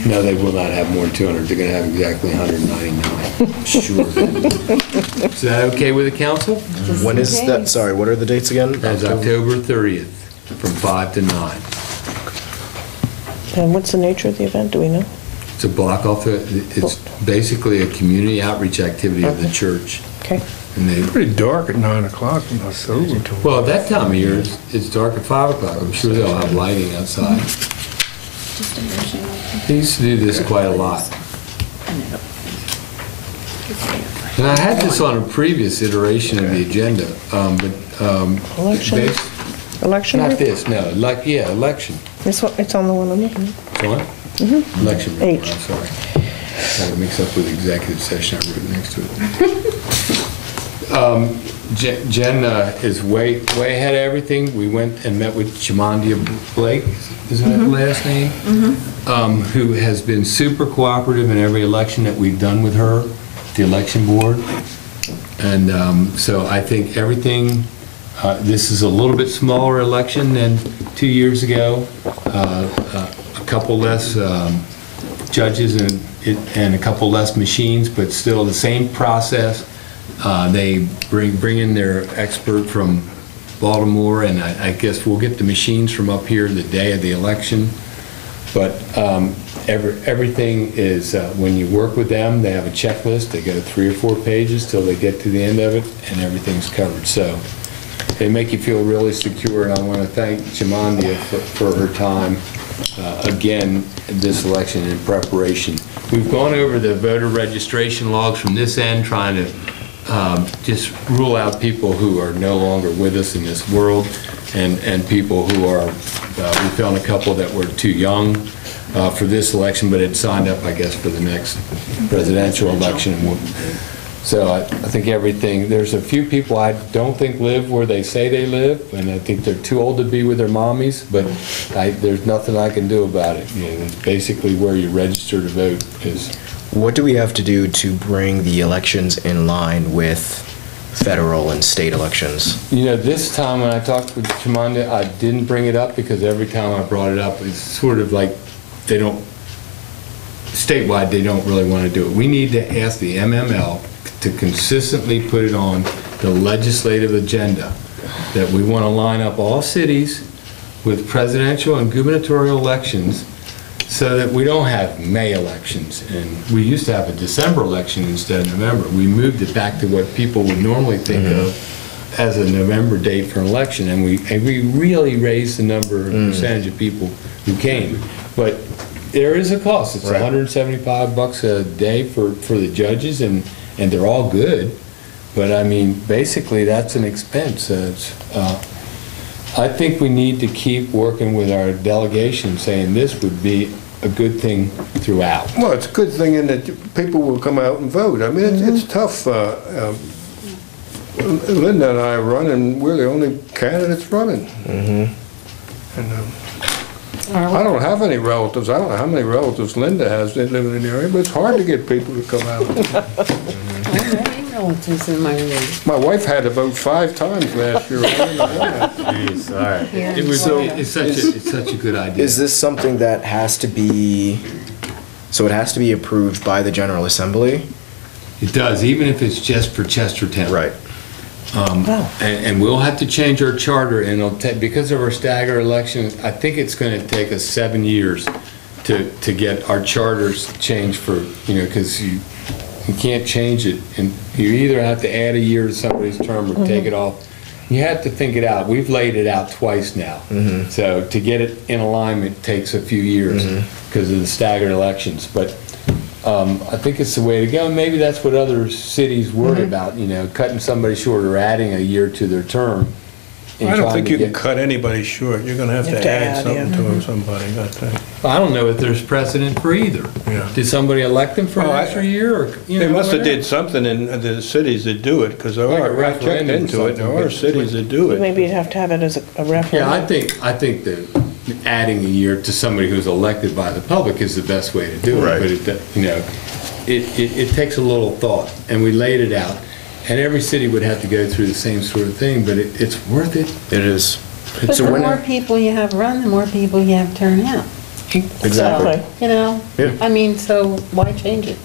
No, they will not have more than 200. They're going to have exactly 199. Sure. Is that okay with the council? Just When in is that, case. sorry, what are the dates again? That's October 30th, from 5 to 9. And what's the nature of the event, do we know? It's a block off, it's basically a community outreach activity of the church. Okay. And they, Pretty dark at 9 o'clock in October. well, at that time of year, it's dark at 5 o'clock. I'm sure they'll have lighting outside. Just a motion. They used to do this quite a lot. And I had this on a previous iteration of the agenda, but, Election? based- Election? not this, no, election. It's on the one I'm looking at. What? Election report, H. I'm sorry. Got it mixed up with the executive session I wrote next to it. Jen is way ahead of everything. We went and met with Chimandia Blake, is that her last name? Who has been super cooperative in every election that we've done with her, the election board. And so I think everything, this is a little bit smaller election than 2 years ago. A couple less judges and a couple less machines, but still the same process. They bring in their expert from Baltimore, and I guess we'll get the machines from up here the day of the election. But everything is, when you work with them, they have a checklist. They go 3 or 4 pages till they get to the end of it, and everything's covered. So they make you feel really secure, and I want to thank Chimandia for her time, again, in this election in preparation. We've gone over the voter registration logs from this end, trying to just rule out people who are no longer with us in this world, and people who are, we found a couple that were too young for this election, but had signed up, I guess, for the next presidential election. So I think everything, there's a few people I don't think live where they say they live, and I think they're too old to be with their mommies, but there's nothing I can do about it. You know, it's basically where you register to vote is. What do we have to do to bring the elections in line with federal and state elections? You know, this time when I talked with Chimandia, I didn't bring it up because every time I brought it up, it's sort of like they don't, statewide, they don't really want to do it. We need to ask the MML to consistently put it on the legislative agenda, that we want to line up all cities with presidential and gubernatorial elections so that we don't have May elections. And we used to have a December election instead of November. We moved it back to what people would normally think of as a November date for an election, and we really raised the number and percentage of people who came. But there is a cost. It's Right. $175 a day for the judges, and they're all good. But I mean, basically, that's an expense. I think we need to keep working with our delegation, saying this would be a good thing throughout. Well, it's a good thing in that people will come out and vote. I mean, it's tough. Linda and I run, and we're the only candidates running. And I don't have any relatives. I don't know how many relatives Linda has that live in the area, but it's hard to get people to come out. I have any relatives in my area. My wife had to vote 5 times last year. Jeez, all right. It was, it's such a good idea. Is this something that has to be, so it has to be approved by the General Assembly? It does, even if it's just for Chestertown. Right. And we'll have to change our charter, and it'll take, because of our staggered election, I think it's gonna take us 7 years to get our charters changed for, because you can't change it, and you either have to add a year to somebody's term or take it off. You have to think it out. We've laid it out twice now. So to get it in alignment takes a few years because of the staggered elections. But I think it's the way to go. And maybe that's what other cities worry about, cutting somebody short or adding a year to their term. I don't think you can cut anybody short. You're gonna have to add something to somebody, I think. I don't know if there's precedent for either. Yeah. Did somebody elect them for an extra year, or, They must have did something in the cities that do it, because Like a I checked referendum or into it, there something, are but- cities that do it. Maybe you'd have to have it as a referendum. Yeah, I think that adding a year to somebody who's elected by the public is the best way to do it. Right. But it takes a little thought, and we laid it out. And every city would have to go through the same sort of thing, but it's worth it. It is. But So the when- more people you have run, the more people you have turn out. Exactly. So, Yeah. I mean, so why change it?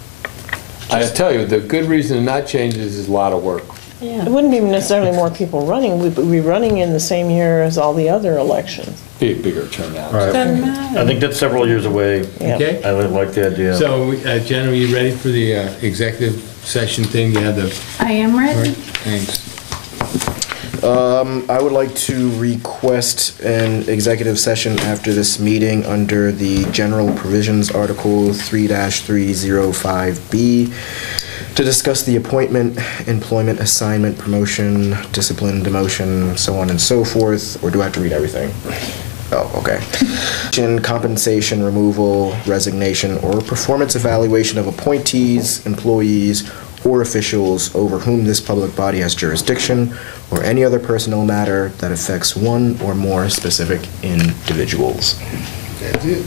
I tell you, the good reason to not change this is a lot of work. It Yeah. wouldn't be necessarily more people running, we'd be running in the same year as all the other elections. Be a bigger turnout. All right. Doesn't matter. I think that's several years away. Yeah. Okay? I like the idea. So, Jen, are you ready for the executive session thing? You have the, I am ready. thanks. I would like to request an executive session after this meeting under the General Provisions Article 3-305B to discuss the appointment, employment, assignment, promotion, discipline, demotion, so on and so forth. Or do I have to read everything? Oh, okay. Compensation, removal, resignation, or performance evaluation of appointees, employees, or officials over whom this public body has jurisdiction, or any other personnel matter that affects one or more specific individuals. That's it.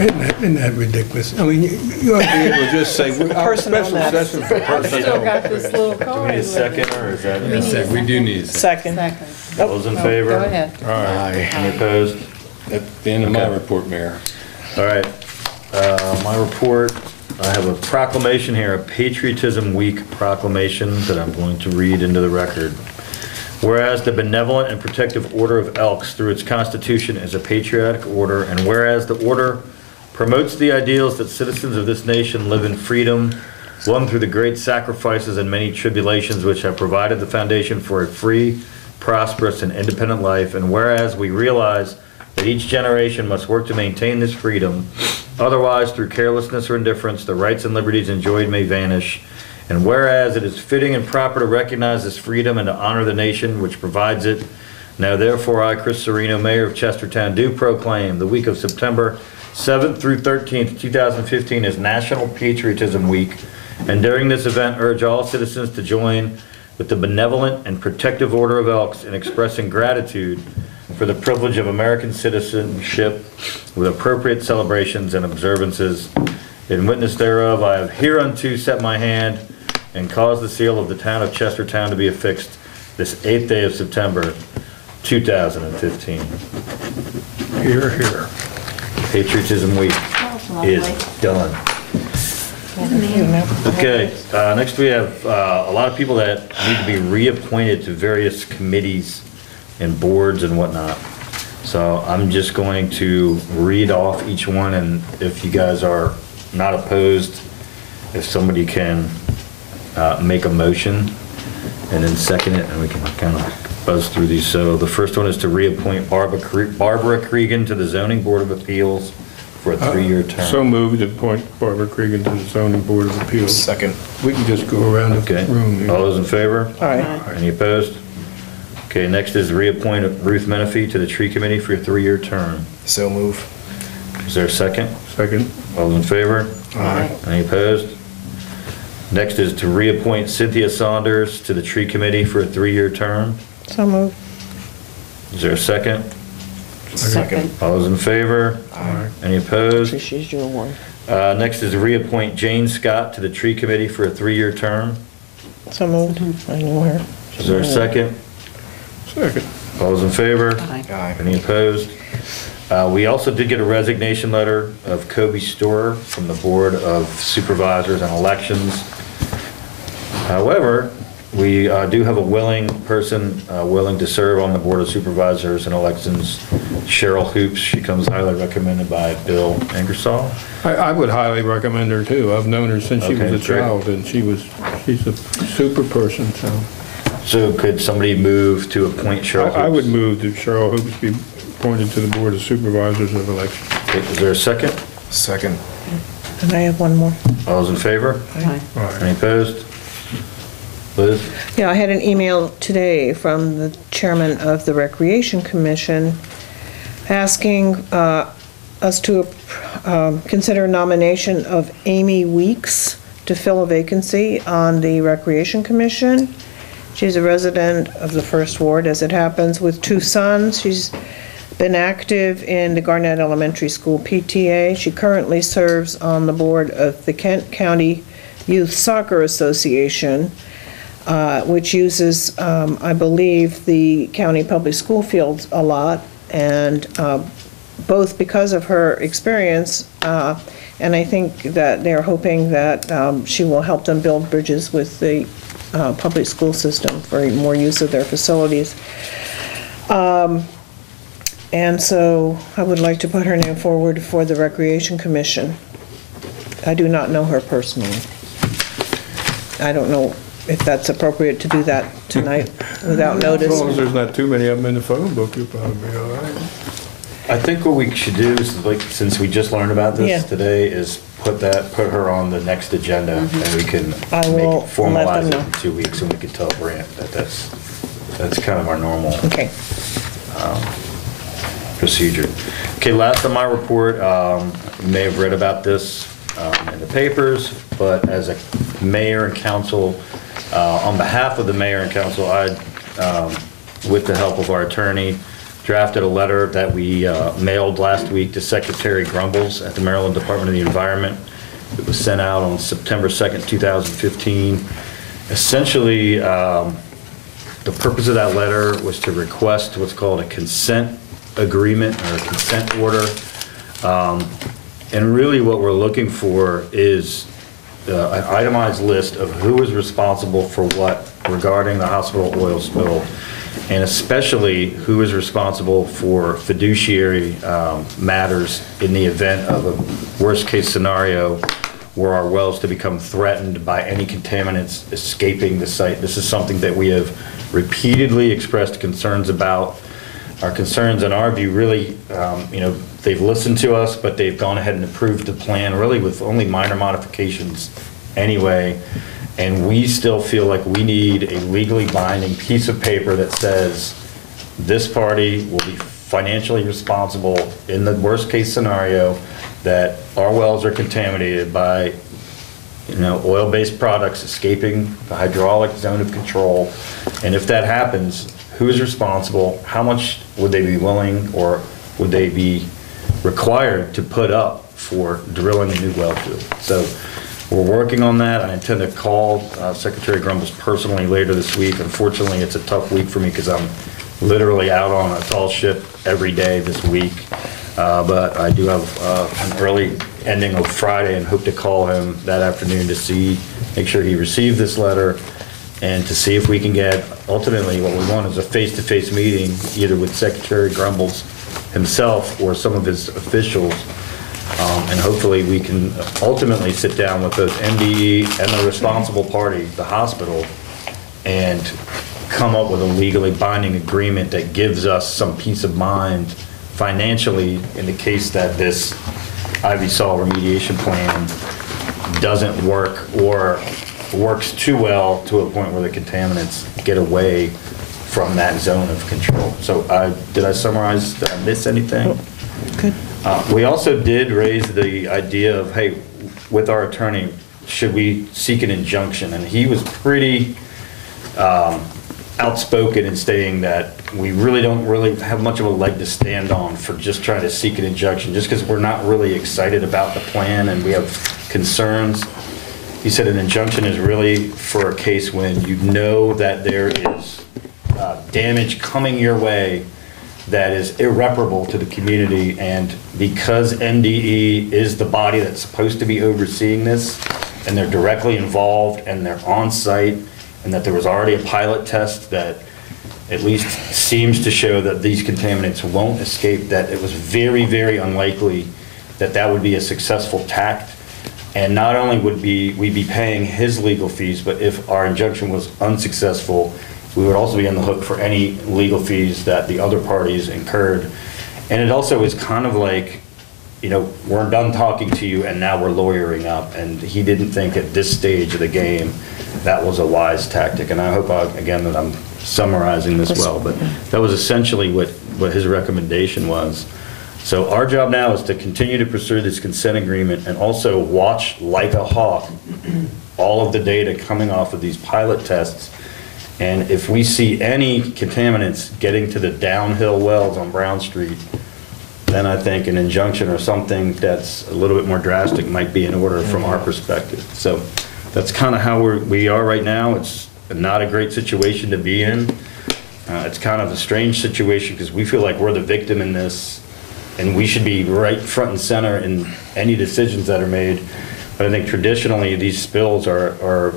Isn't that ridiculous? I mean, you ought to be able to just say, our Personnel special matters. session for I still personnel. got this little Do we card. need a second, or is that? We do need a second. Second. Second. Those in No, favor? Go ahead. All right. Aye. Any opposed? That's the end of my Okay. report, Mayor. All right. My report, I have a proclamation here, a Patriotism Week proclamation that I'm going to read into the record. Whereas the Benevolent and Protective Order of Elks, through its constitution, is a patriotic order, and whereas the order promotes the ideals that citizens of this nation live in freedom, won through the great sacrifices and many tribulations which have provided the foundation for a free, prosperous, and independent life, and whereas we realize that each generation must work to maintain this freedom, otherwise, through carelessness or indifference, the rights and liberties enjoyed may vanish, and whereas it is fitting and proper to recognize this freedom and to honor the nation which provides it, now therefore I, Chris Serino, Mayor of Chestertown, do proclaim the week of September 7th through 13th, 2015 is National Patriotism Week, and during this event urge all citizens to join with the Benevolent and Protective Order of Elks in expressing gratitude for the privilege of American citizenship with appropriate celebrations and observances. In witness thereof, I have hereunto set my hand and caused the seal of the town of Chestertown to be affixed this 8th day of September, 2015. Here, here. Patriotism Week is done. Okay, next we have a lot of people that need to be reappointed to various committees and boards and whatnot. So I'm just going to read off each one, and if you guys are not opposed, if somebody can make a motion and then second it, and we can kind of buzz through these. So the first one is to reappoint Barbara Cregan to the Zoning Board of Appeals for a 3-year term. So moved to appoint Barbara Cregan to the zoning board of appeals. Second. We can just go around Okay. the room here. All those in favor? Aye. Any opposed? Okay, next is reappoint Ruth Menifee to the Tree Committee for a 3-year term. So move. Is there a second? Second. All those in favor? Aye. Any opposed? Next is to reappoint Cynthia Saunders to the Tree Committee for a 3-year term. So moved. Is there a second? Second. All those in favor? Aye. Any opposed? She's your one. Next is to reappoint Jane Scott to the Tree Committee for a 3-year term. So moved. I knew her. Is there a second? Second. All those in favor? Aye. Aye. Any opposed? We also did get a resignation letter of Kobe Storer from the Board of Supervisors and Elections. However, we do have a willing person willing to serve on the Board of Supervisors and Elections, Cheryl Hoops. She comes highly recommended by Bill Ingersoll. I would highly recommend her too. I've known her since she was Okay, a great. child, and she's a super person, so. So could somebody move to appoint Cheryl Hoops? I would move that Cheryl Hoops be appointed to the Board of Supervisors of Elections. Okay, is there a second? Second. And I have one more. All those in favor? Aye. Any opposed? Liz? Yeah, I had an email today from the chairman of the Recreation Commission asking us to consider nomination of Amy Weeks to fill a vacancy on the Recreation Commission. She's a resident of the First Ward, as it happens, with 2 sons. She's been active in the Garnett Elementary School PTA. She currently serves on the board of the Kent County Youth Soccer Association, which uses, I believe, the county public school fields a lot, and both because of her experience, and I think that they're hoping that she will help them build bridges with the public school system for more use of their facilities. And so I would like to put her name forward for the Recreation Commission. I do not know her personally. I don't know if that's appropriate to do that tonight without As notice. long as there's not too many of them in the phone book, you'll probably be all right. I think what we should do is, like, since we just learned about Yeah. this today, is put her on the next agenda, and we can I will formalize let it them in know. 2 weeks, and we can tell Brant that that's kind of our normal Okay. procedure. Okay, last on my report, you may have read about this in the papers, but as a mayor and council, on behalf of the mayor and council, I, with the help of our attorney, drafted a letter that we mailed last week to Secretary Grumbles at the Maryland Department of the Environment. It was sent out on September 2nd, 2015. Essentially, the purpose of that letter was to request what's called a consent agreement or a consent order. And really what we're looking for is an itemized list of who is responsible for what regarding the hospital oil spill, and especially who is responsible for fiduciary matters in the event of a worst-case scenario where our wells to become threatened by any contaminants escaping the site. This is something that we have repeatedly expressed concerns about. Our concerns, in our view, really, they've listened to us, but they've gone ahead and approved the plan, really with only minor modifications anyway. And we still feel like we need a legally binding piece of paper that says this party will be financially responsible in the worst-case scenario that our wells are contaminated by, oil-based products escaping the hydraulic zone of control. And if that happens, who is responsible? How much would they be willing or would they be required to put up for drilling a new well field? So we're working on that. I intend to call Secretary Grumbles personally later this week. Unfortunately, it's a tough week for me because I'm literally out on a tall ship every day this week. But I do have an early ending of Friday and hope to call him that afternoon to make sure he received this letter and to see if we can get, ultimately what we want is a face-to-face meeting either with Secretary Grumbles himself or some of his officials. And hopefully we can ultimately sit down with both MDE and the responsible party, the hospital, and come up with a legally binding agreement that gives us some peace of mind financially in the case that this Ivy Sol remediation plan doesn't work or works too well to a point where the contaminants get away from that zone of control. So did I summarize? Did I miss anything? Good. We also did raise the idea of, hey, with our attorney, should we seek an injunction? And he was pretty outspoken in stating that we really don't have much of a leg to stand on for just trying to seek an injunction, just because we're not really excited about the plan and we have concerns. He said an injunction is really for a case when you know that there is damage coming your way that is irreparable to the community, and because MDE is the body that's supposed to be overseeing this, and they're directly involved and they're on site, and that there was already a pilot test that at least seems to show that these contaminants won't escape, that it was very, very unlikely that that would be a successful tact. And not only would we be paying his legal fees, but if our injunction was unsuccessful, we would also be on the hook for any legal fees that the other parties incurred. And it also is kind of like, you know, we're done talking to you and now we're lawyering up. And he didn't think at this stage of the game that was a wise tactic. And I hope, again, that I'm summarizing this well, but that was essentially what his recommendation was. So our job now is to continue to pursue this consent agreement and also watch like a hawk all of the data coming off of these pilot tests. And if we see any contaminants getting to the downhill wells on Brown Street, then I think an injunction or something that's a little bit more drastic might be in order from our perspective. So that's kind of how we are right now. It's not a great situation to be in. It's kind of a strange situation because we feel like we're the victim in this, and we should be right front and center in any decisions that are made. But I think traditionally these spills are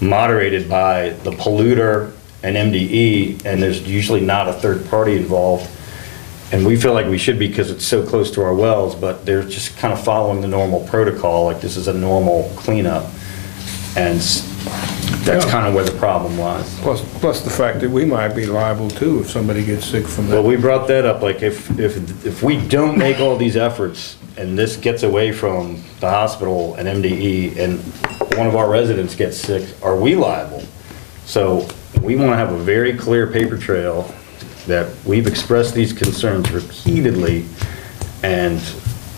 moderated by the polluter and MDE, and there's usually not a third party involved. And we feel like we should be because it's so close to our wells, but they're just kind of following the normal protocol, like this is a normal cleanup. And that's kind of where the problem lies. Plus the fact that we might be liable too if somebody gets sick from that. Well, we brought that up, like if we don't make all these efforts and this gets away from the hospital and MDE and one of our residents gets sick, are we liable? So we want to have a very clear paper trail that we've expressed these concerns repeatedly, and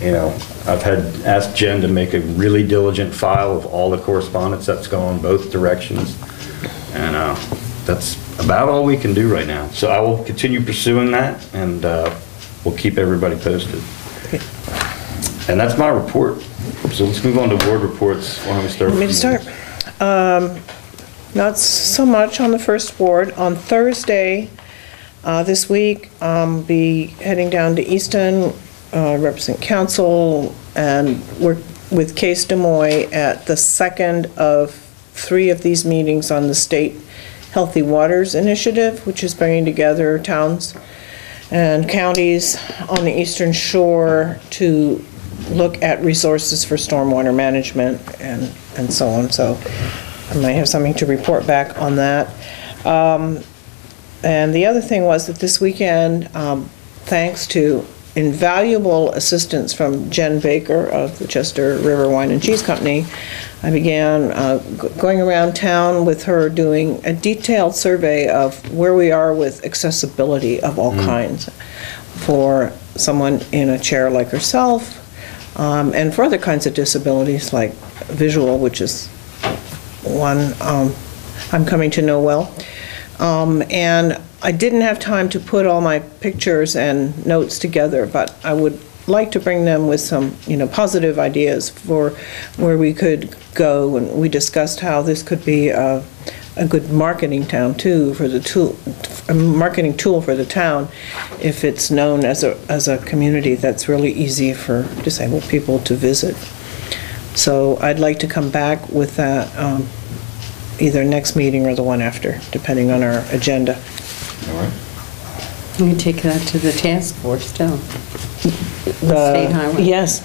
you know, I've asked Jen to make a really diligent file of all the correspondence that's going both directions, and that's about all we can do right now. So I will continue pursuing that, and we'll keep everybody posted. Okay. And that's my report. So let's move on to board reports. Why don't we start? Want me to start? Not so much on the first ward. On Thursday this week, be heading down to Easton, represent council, and work with Case Des Moines at the second of 3 of these meetings on the state Healthy Waters Initiative, which is bringing together towns and counties on the Eastern Shore to look at resources for stormwater management and so on. So I might have something to report back on that. And the other thing was that this weekend, thanks to invaluable assistance from Jen Baker of the Chester River Wine and Cheese Company, I began going around town with her doing a detailed survey of where we are with accessibility of all kinds for someone in a chair like herself, and for other kinds of disabilities like visual, which is one I'm coming to know well. And I didn't have time to put all my pictures and notes together, but I would like to bring them with some, positive ideas for where we could go. And we discussed how this could be a good marketing town too, for the tool, a marketing tool for the town, if it's known as a community that's really easy for disabled people to visit. So I'd like to come back with that either next meeting or the one after, depending on our agenda. All right. You can take that to the task force, too. State highway. Yes.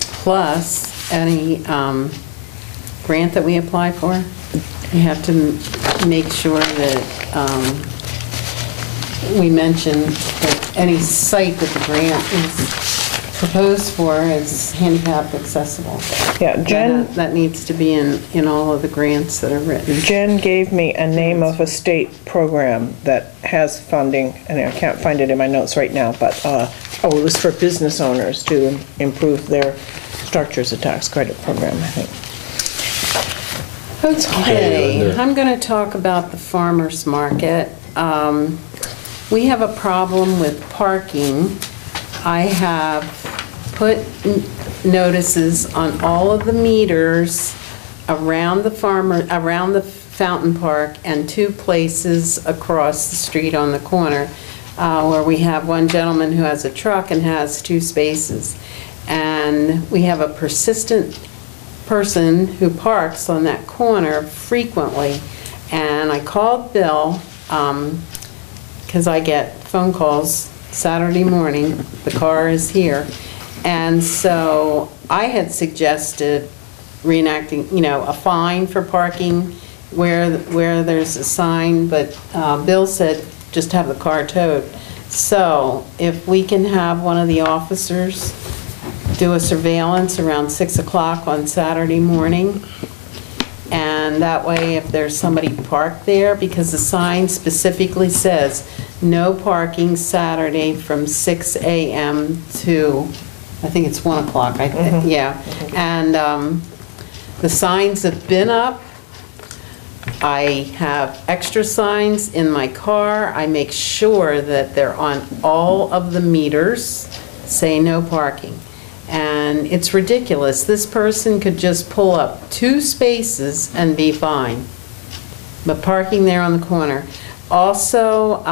Plus, any grant that we apply for, we have to make sure that we mention that any site that the grant is proposed for is handicap accessible. Yeah, Jen, That needs to be in all of the grants that are written. Jen gave me a name of a state program that has funding, and I can't find it in my notes right now, but, it was for business owners to improve their structures, a tax credit program, I think. Okay, I'm going to talk about the farmer's market. We have a problem with parking. I have put notices on all of the meters around the Fountain Park and 2 places across the street on the corner, where we have one gentleman who has a truck and has 2 spaces. And we have a persistent person who parks on that corner frequently. And I called Bill, because I get phone calls Saturday morning, the car is here. And so I had suggested reenacting, a fine for parking where there's a sign, but Bill said just have the car towed. So if we can have one of the officers do a surveillance around 6 o'clock on Saturday morning, and that way if there's somebody parked there, because the sign specifically says no parking Saturday from 6 a.m. to, I think it's 1 o'clock, yeah. And the signs have been up. I have extra signs in my car. I make sure that they're on all of the meters, say no parking. And it's ridiculous. This person could just pull up 2 spaces and be fine. But parking there on the corner. Also,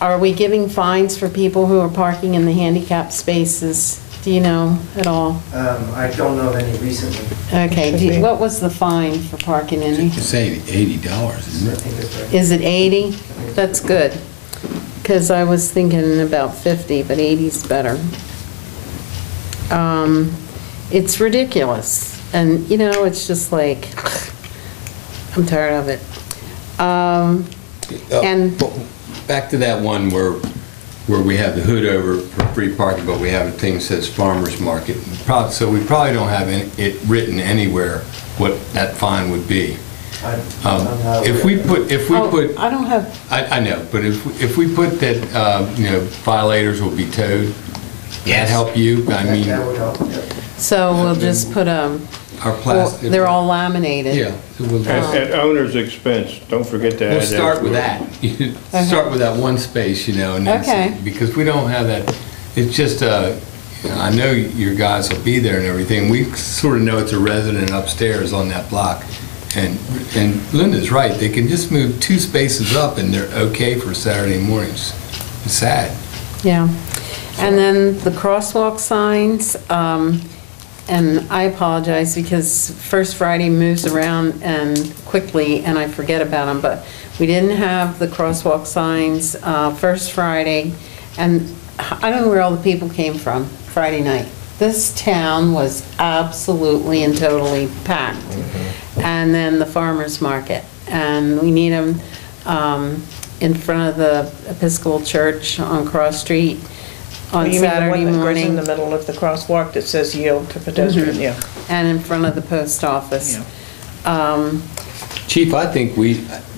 are we giving fines for people who are parking in the handicap spaces? Do you know at all? I don't know of any recently. Okay, what was the fine for parking in? It's $80, isn't it? Is it 80? That's good. Because I was thinking about 50, but 80's better. It's ridiculous. And, it's just like, I'm tired of it. And back to that one where we have the hood over for free parking, but we have a thing that says farmer's market. So we probably don't have it written anywhere what that fine would be. If we put, I don't have, I know, but if we put that, violators will be towed, that help you? I mean, That would help, yeah. so we'll just put our plastic. they're all laminated. Yeah. So we'll At owner's expense, don't forget to add that. We'll start with that. Start with that one space, and then Okay. because we don't have that. It's just I know your guys will be there and everything. We sort of know it's a resident upstairs on that block, and Linda's right. They can just move 2 spaces up, and they're okay for Saturday mornings. It's sad. Yeah. And then the crosswalk signs, and I apologize because First Friday moves around and quickly and I forget about them, but we didn't have the crosswalk signs First Friday, and I don't know where all the people came from Friday night. This town was absolutely and totally packed. And then the farmer's market, and we need them in front of the Episcopal Church on Cross Street on Saturday You mean the one that goes morning. in the middle of the crosswalk that says yield to pedestrian, yeah. And in front of the post office. Chief, I think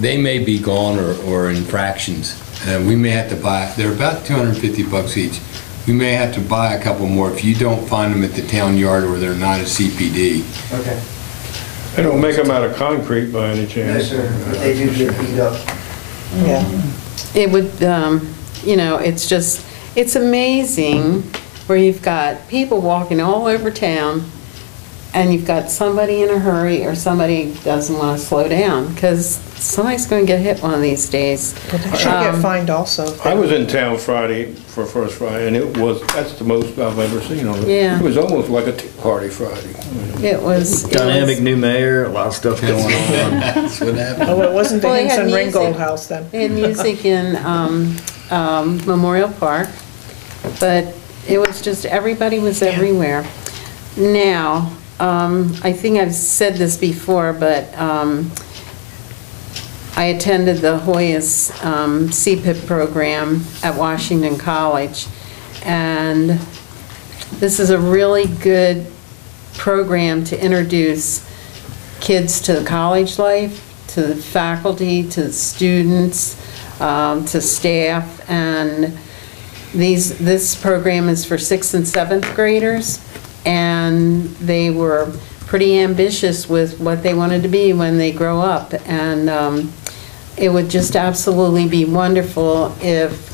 they may be gone or in fractions. We may have to buy. They're about $250 each. We may have to buy a couple more if you don't find them at the town yard or they're not a CPD. Okay. They don't make them out of concrete by any No, chance. sir. They do get beat up. Yeah. It would, it's amazing where you've got people walking all over town and you've got somebody in a hurry or somebody doesn't want to slow down, because somebody's going to get hit one of these days. But they should get fined also. I was in town Friday for First Friday, and that's the most I've ever seen on it. Yeah. It was almost like a tea party Friday. It was. Dynamic new mayor, a lot of stuff going on. That's what happened. Oh, it wasn't the Well, they had Hinson music. Ringgold House then. They had music in Memorial Park, but it was just, everybody was everywhere. Now, I think I've said this before, but I attended the Hoyas CPIP program at Washington College, and this is a really good program to introduce kids to the college life, to the faculty, to the students, to staff, and this program is for 6th and 7th graders, and they were pretty ambitious with what they wanted to be when they grow up, and it would just absolutely be wonderful if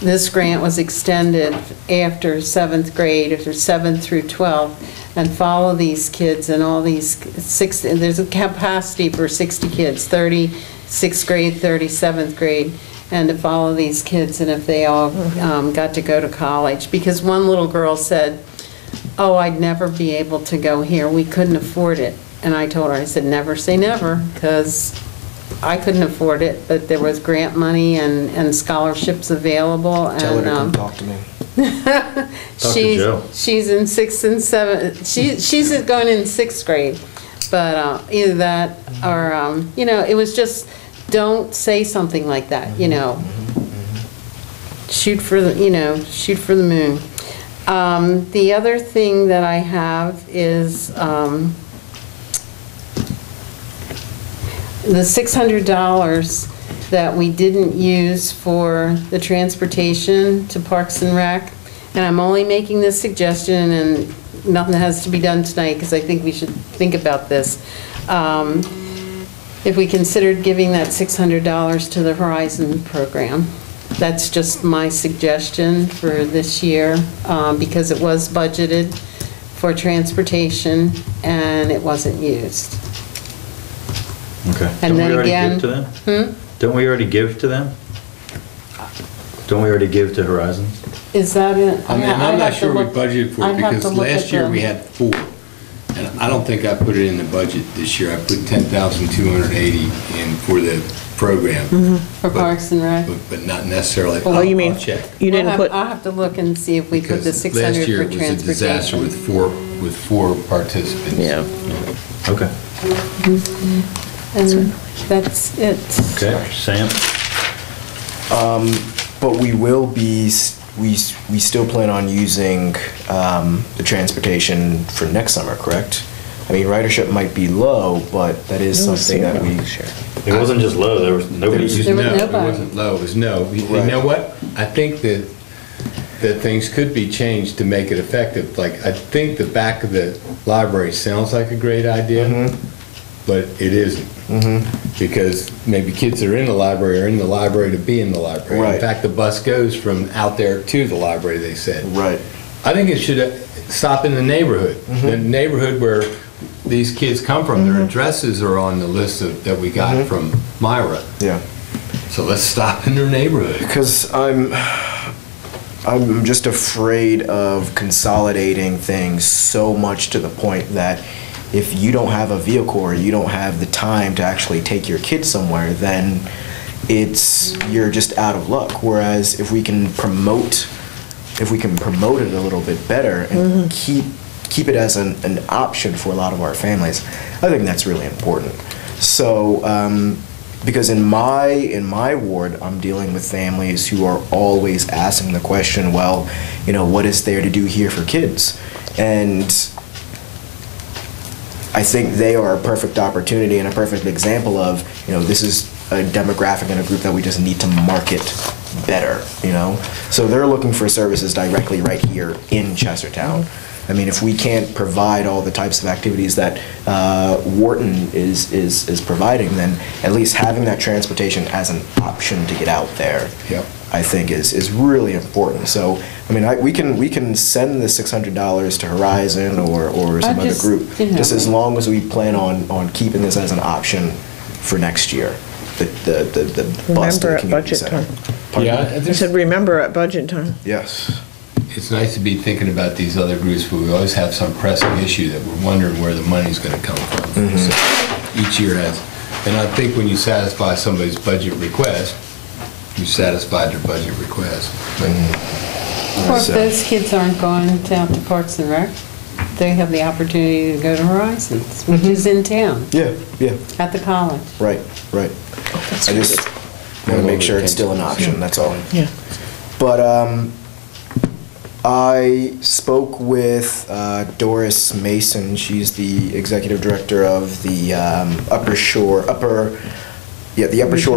this grant was extended after 7th grade, or 7th through 12th, and follow these kids and all these there's a capacity for 60 kids, 30 6th grade, 30 7th grade, and to follow these kids, and if they all got to go to college. Because one little girl said, oh, I'd never be able to go here, we couldn't afford it. And I told her, I said, never say never, because I couldn't afford it, but there was grant money and scholarships available. Tell her to and come talk to me. Joe. She's in 6th and 7th. She's going in 6th grade, but either that or it was just, don't say something like that. Shoot for the shoot for the moon. The other thing that I have is the $600 that we didn't use for the transportation to Parks and Rec. And I'm only making this suggestion, and nothing has to be done tonight, because I think we should think about this. If we considered giving that $600 to the Horizon program. That's just my suggestion for this year, because it was budgeted for transportation and it wasn't used. Okay. And then Don't we already again- give to them? Don't we already give to them? Don't we already give to Horizon? Is that it? I mean, I'm not sure we budgeted for it, I'd have because to look last at year the- we had 4. And I don't think I put it in the budget this year. I put 10,280 in for the program. For Parks and Rec? But not necessarily. Oh, you mean, I'll check. you didn't put, I'll have to look and see if we put the Because 600 last year for it was a disaster transportation. with four participants. yeah. Okay. And that's it. Okay, Sam? But we will be, we still plan on using the transportation for next summer, correct? I mean, ridership might be low, but that is something that we. It wasn't just low, there was nobody It was using There it. was no, nobody. it wasn't low, it was no. You Right. know what? I think that things could be changed to make it effective. Like, I think the back of the library sounds like a great idea, but it isn't. Because maybe kids that are in the library are in the library to be in the library. Right. In fact, the bus goes from out there to the library, they said. Right. I think it should stop in the neighborhood. The neighborhood where these kids come from, their addresses are on the list that we got from Myra. Yeah. So let's stop in their neighborhood. Because I'm just afraid of consolidating things so much to the point that if you don't have a vehicle or you don't have the time to actually take your kid somewhere, then you're just out of luck. Whereas if we can promote it a little bit better and keep it as an option for a lot of our families, I think that's really important. So, because in my ward, I'm dealing with families who are always asking the question, well, what is there to do here for kids? And I think they are a perfect opportunity and a perfect example of, this is a demographic and a group that we just need to market better, So they're looking for services directly right here in Chestertown. I mean, if we can't provide all the types of activities that Wharton is providing, then at least having that transportation as an option to get out there, Yep. I think is really important. So, I mean, we can send the $600 to Horizon or some other group, just as long as we plan on keeping this as an option for next year. The bus to the Remember at community budget center. time. Pardon? I said, remember at budget time. Yes. It's nice to be thinking about these other groups, but we always have some pressing issue that we're wondering where the money's going to come from. Mm-hmm. So each year has, and I think when you satisfy somebody's budget request, you satisfied their budget request. Or if those kids aren't going down to Parks and Rec, they have the opportunity to go to Horizons, which is in town, Yeah, at the college. right. I just want to make sure it's still an option, that's all. Yeah. But I spoke with Doris Mason. She's the executive director of the Upper Shore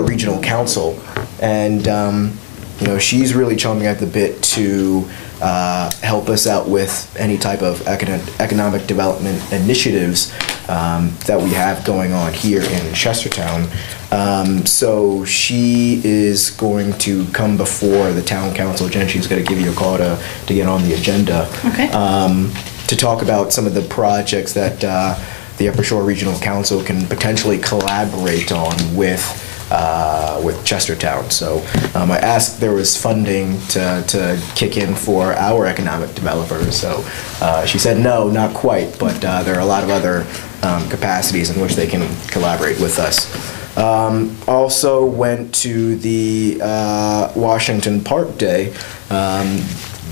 Regional Council, and you know, she's really chomping at the bit to help us out with any type of economic development initiatives that we have going on here in Chestertown. So she is going to come before the town council. Jen, she's going to give you a call to get on the agenda. Okay. To talk about some of the projects that the Upper Shore Regional Council can potentially collaborate on with Chestertown. So I asked there was funding to kick in for our economic developers. So she said no, not quite, but there are a lot of other capacities in which they can collaborate with us. Also went to the Washington Park Day.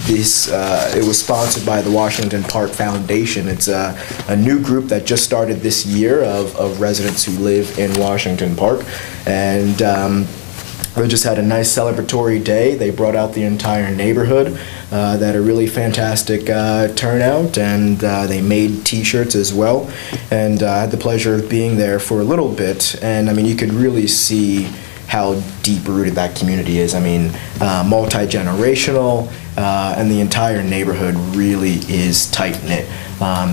It was sponsored by the Washington Park Foundation. It's a new group that just started this year of residents who live in Washington Park. And they just had a nice celebratory day. They brought out the entire neighborhood. They had a really fantastic turnout, and they made T-shirts as well. And I had the pleasure of being there for a little bit. And I mean, you could really see how deep-rooted that community is. I mean, multi-generational, and the entire neighborhood really is tight-knit.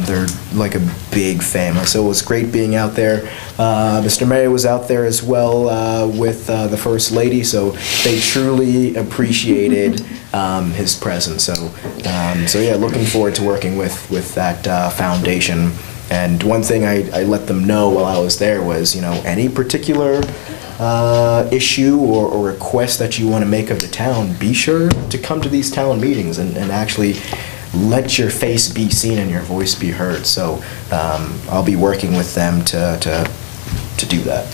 They're like a big family, so it was great being out there. Mr. Mayor was out there as well with the First Lady, so they truly appreciated his presence. So yeah, looking forward to working with that foundation. And one thing I let them know while I was there was, you know, any particular issue or request that you want to make of the town, be sure to come to these town meetings and actually let your face be seen and your voice be heard. So I'll be working with them to do that.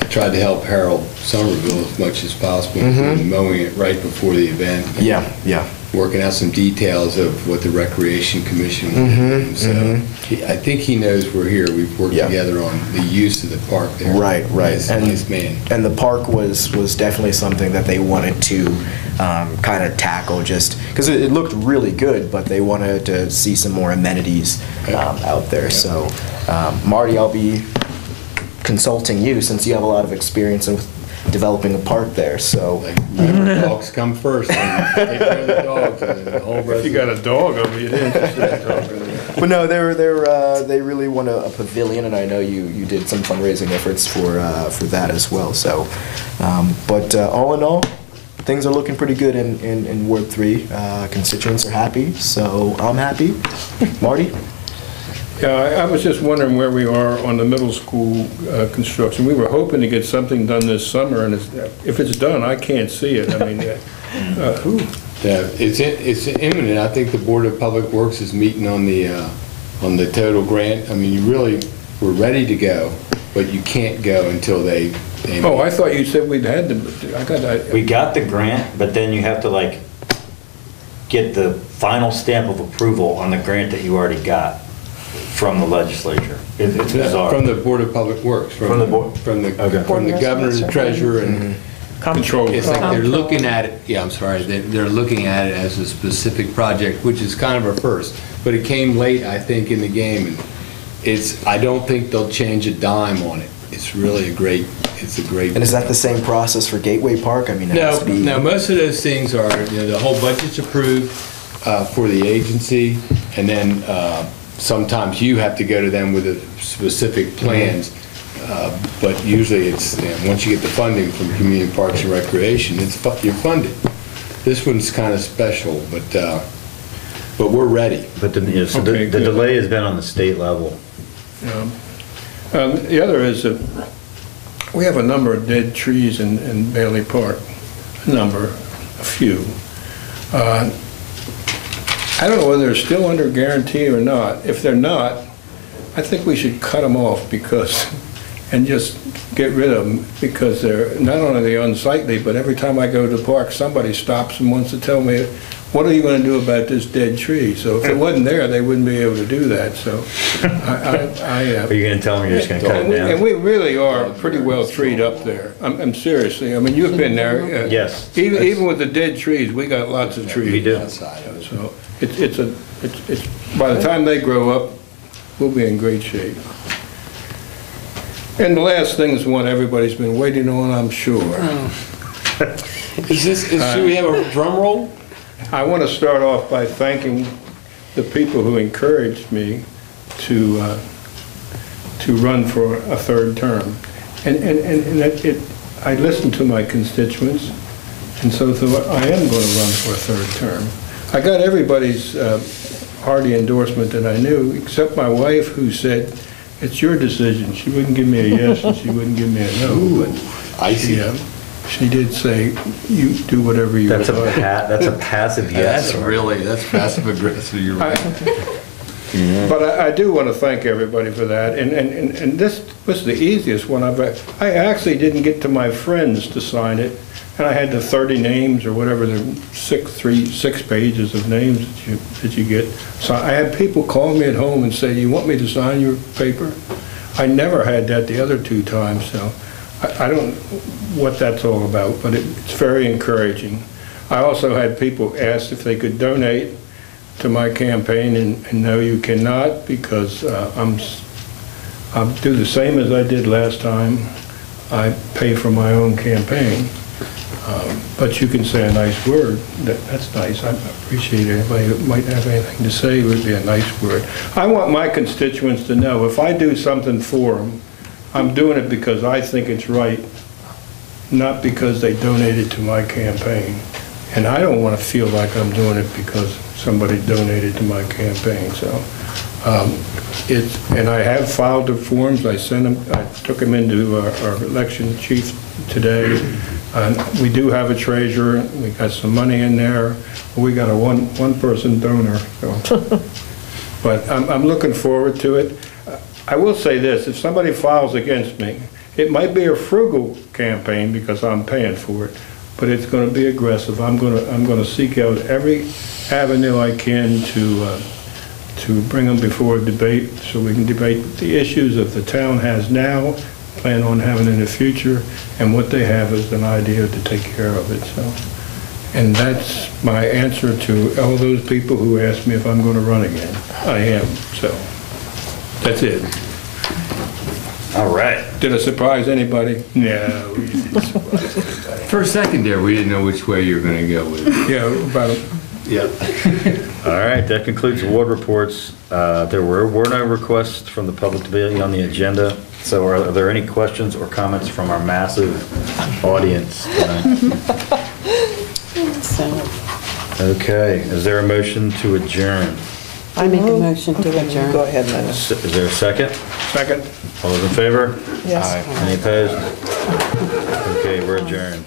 I tried to help Harold Somerville as much as possible, mowing it right before the event. Yeah. Working out some details of what the Recreation Commission was doing. So I think he knows we're here. We've worked together on the use of the park there. Right. Nice man. And the park was definitely something that they wanted to kind of tackle, just because it looked really good, but they wanted to see some more amenities out there. So, Marty, I'll be consulting you since you have a lot of experience with developing a park there. So, Remember, dogs come first. Take care of the dogs. And the whole If you got a dog, I'll be interested. but no, they really want a pavilion, and I know you did some fundraising efforts for that as well. So, but all in all, things are looking pretty good in Ward 3. Constituents are happy, so I'm happy. Marty? Yeah, I was just wondering where we are on the middle school construction. We were hoping to get something done this summer, and if it's done, I can't see it. I mean, Yeah, it's imminent. I think the Board of Public Works is meeting on the total grant. I mean, we're ready to go, but you can't go until they. Oh, I thought you said we'd had We got the grant, but then you have to get the final stamp of approval on the grant that you already got from the legislature. It's bizarre. From the Board of Public Works. From the board? From the governor, the treasurer, and control. it's like they're looking at it. Yeah, I'm sorry. They're looking at it as a specific project, which is kind of a first. But it came late, I think, in the game, and I don't think they'll change a dime on it. It's really a great. And is that the same process for Gateway Park? I mean, it has to be. No. Most of those things are, the whole budget's approved for the agency, and then sometimes you have to go to them with specific plans. But usually it's once you get the funding from Community Parks and Recreation, you're funded. This one's kind of special, but we're ready. But so Okay, the good. delay has been on the state level. The other is that we have a number of dead trees in Bailey Park, a few. I don't know whether they're still under guarantee or not. If they're not, I think we should cut them off and just get rid of them, because they're not only unsightly, but every time I go to the park, somebody stops and wants to tell me, what are you going to do about this dead tree? So if it wasn't there, they wouldn't be able to do that, so Are you going to tell them you're just going to cut it and down? we really are pretty well treed up there. I'm seriously, I mean, you've been there. Yes. Even with the dead trees, we got lots of trees. We do. So it's by the time they grow up, we'll be in great shape. And the last thing is one everybody's been waiting on, I'm sure. Should we have a drum roll? I want to start off by thanking the people who encouraged me to run for a third term. I listened to my constituents, and so thought I am going to run for a third term. I got everybody's hearty endorsement that I knew, except my wife, who said, it's your decision. She wouldn't give me a yes and she wouldn't give me a no. But she did say, you do whatever you That's like. that's a passive yes. That's passive aggressive, you're right. But I do want to thank everybody for that, and this was the easiest one I've ever. I actually didn't get to my friends to sign it, and I had the 30 names or whatever, the 6 pages of names that you get. So I had people call me at home and say, you want me to sign your paper? I never had that the other 2 times, so I don't know what that's all about, but it's very encouraging. I also had people ask if they could donate to my campaign, and no, you cannot, because I'll do the same as I did last time. I pay for my own campaign. But you can say a nice word. That's nice. I appreciate anybody that might have anything to say would be a nice word. I want my constituents to know if I do something for them, I'm doing it because I think it's right, not because they donated to my campaign. And I don't want to feel like I'm doing it because somebody donated to my campaign. So and I have filed the forms. I sent them. I took them into our election chief today. We do have a treasurer. We got some money in there. We got a one-person donor. So. But I'm looking forward to it. I will say this: if somebody files against me, it might be a frugal campaign because I'm paying for it, but it's going to be aggressive. I'm going to seek out every avenue I can to bring them before a debate, so we can debate the issues that the town has now, plan on having in the future, and what they have as an idea to take care of it. So, and that's my answer to all those people who asked me if I'm going to run again. I am. So that's it. All right. Did I surprise anybody? No. We didn't surprise anybody. For a second there, we didn't know which way you were going to go with it. Yeah, about Yep. All right, that concludes award reports. There were no requests from the public to be on the agenda. So are there any questions or comments from our massive audience tonight? Okay, is there a motion to adjourn? I make a motion to Okay, adjourn. Go ahead, Linda. Is there a second? second. All those in favor? Yes. Any opposed? Okay, we're adjourned.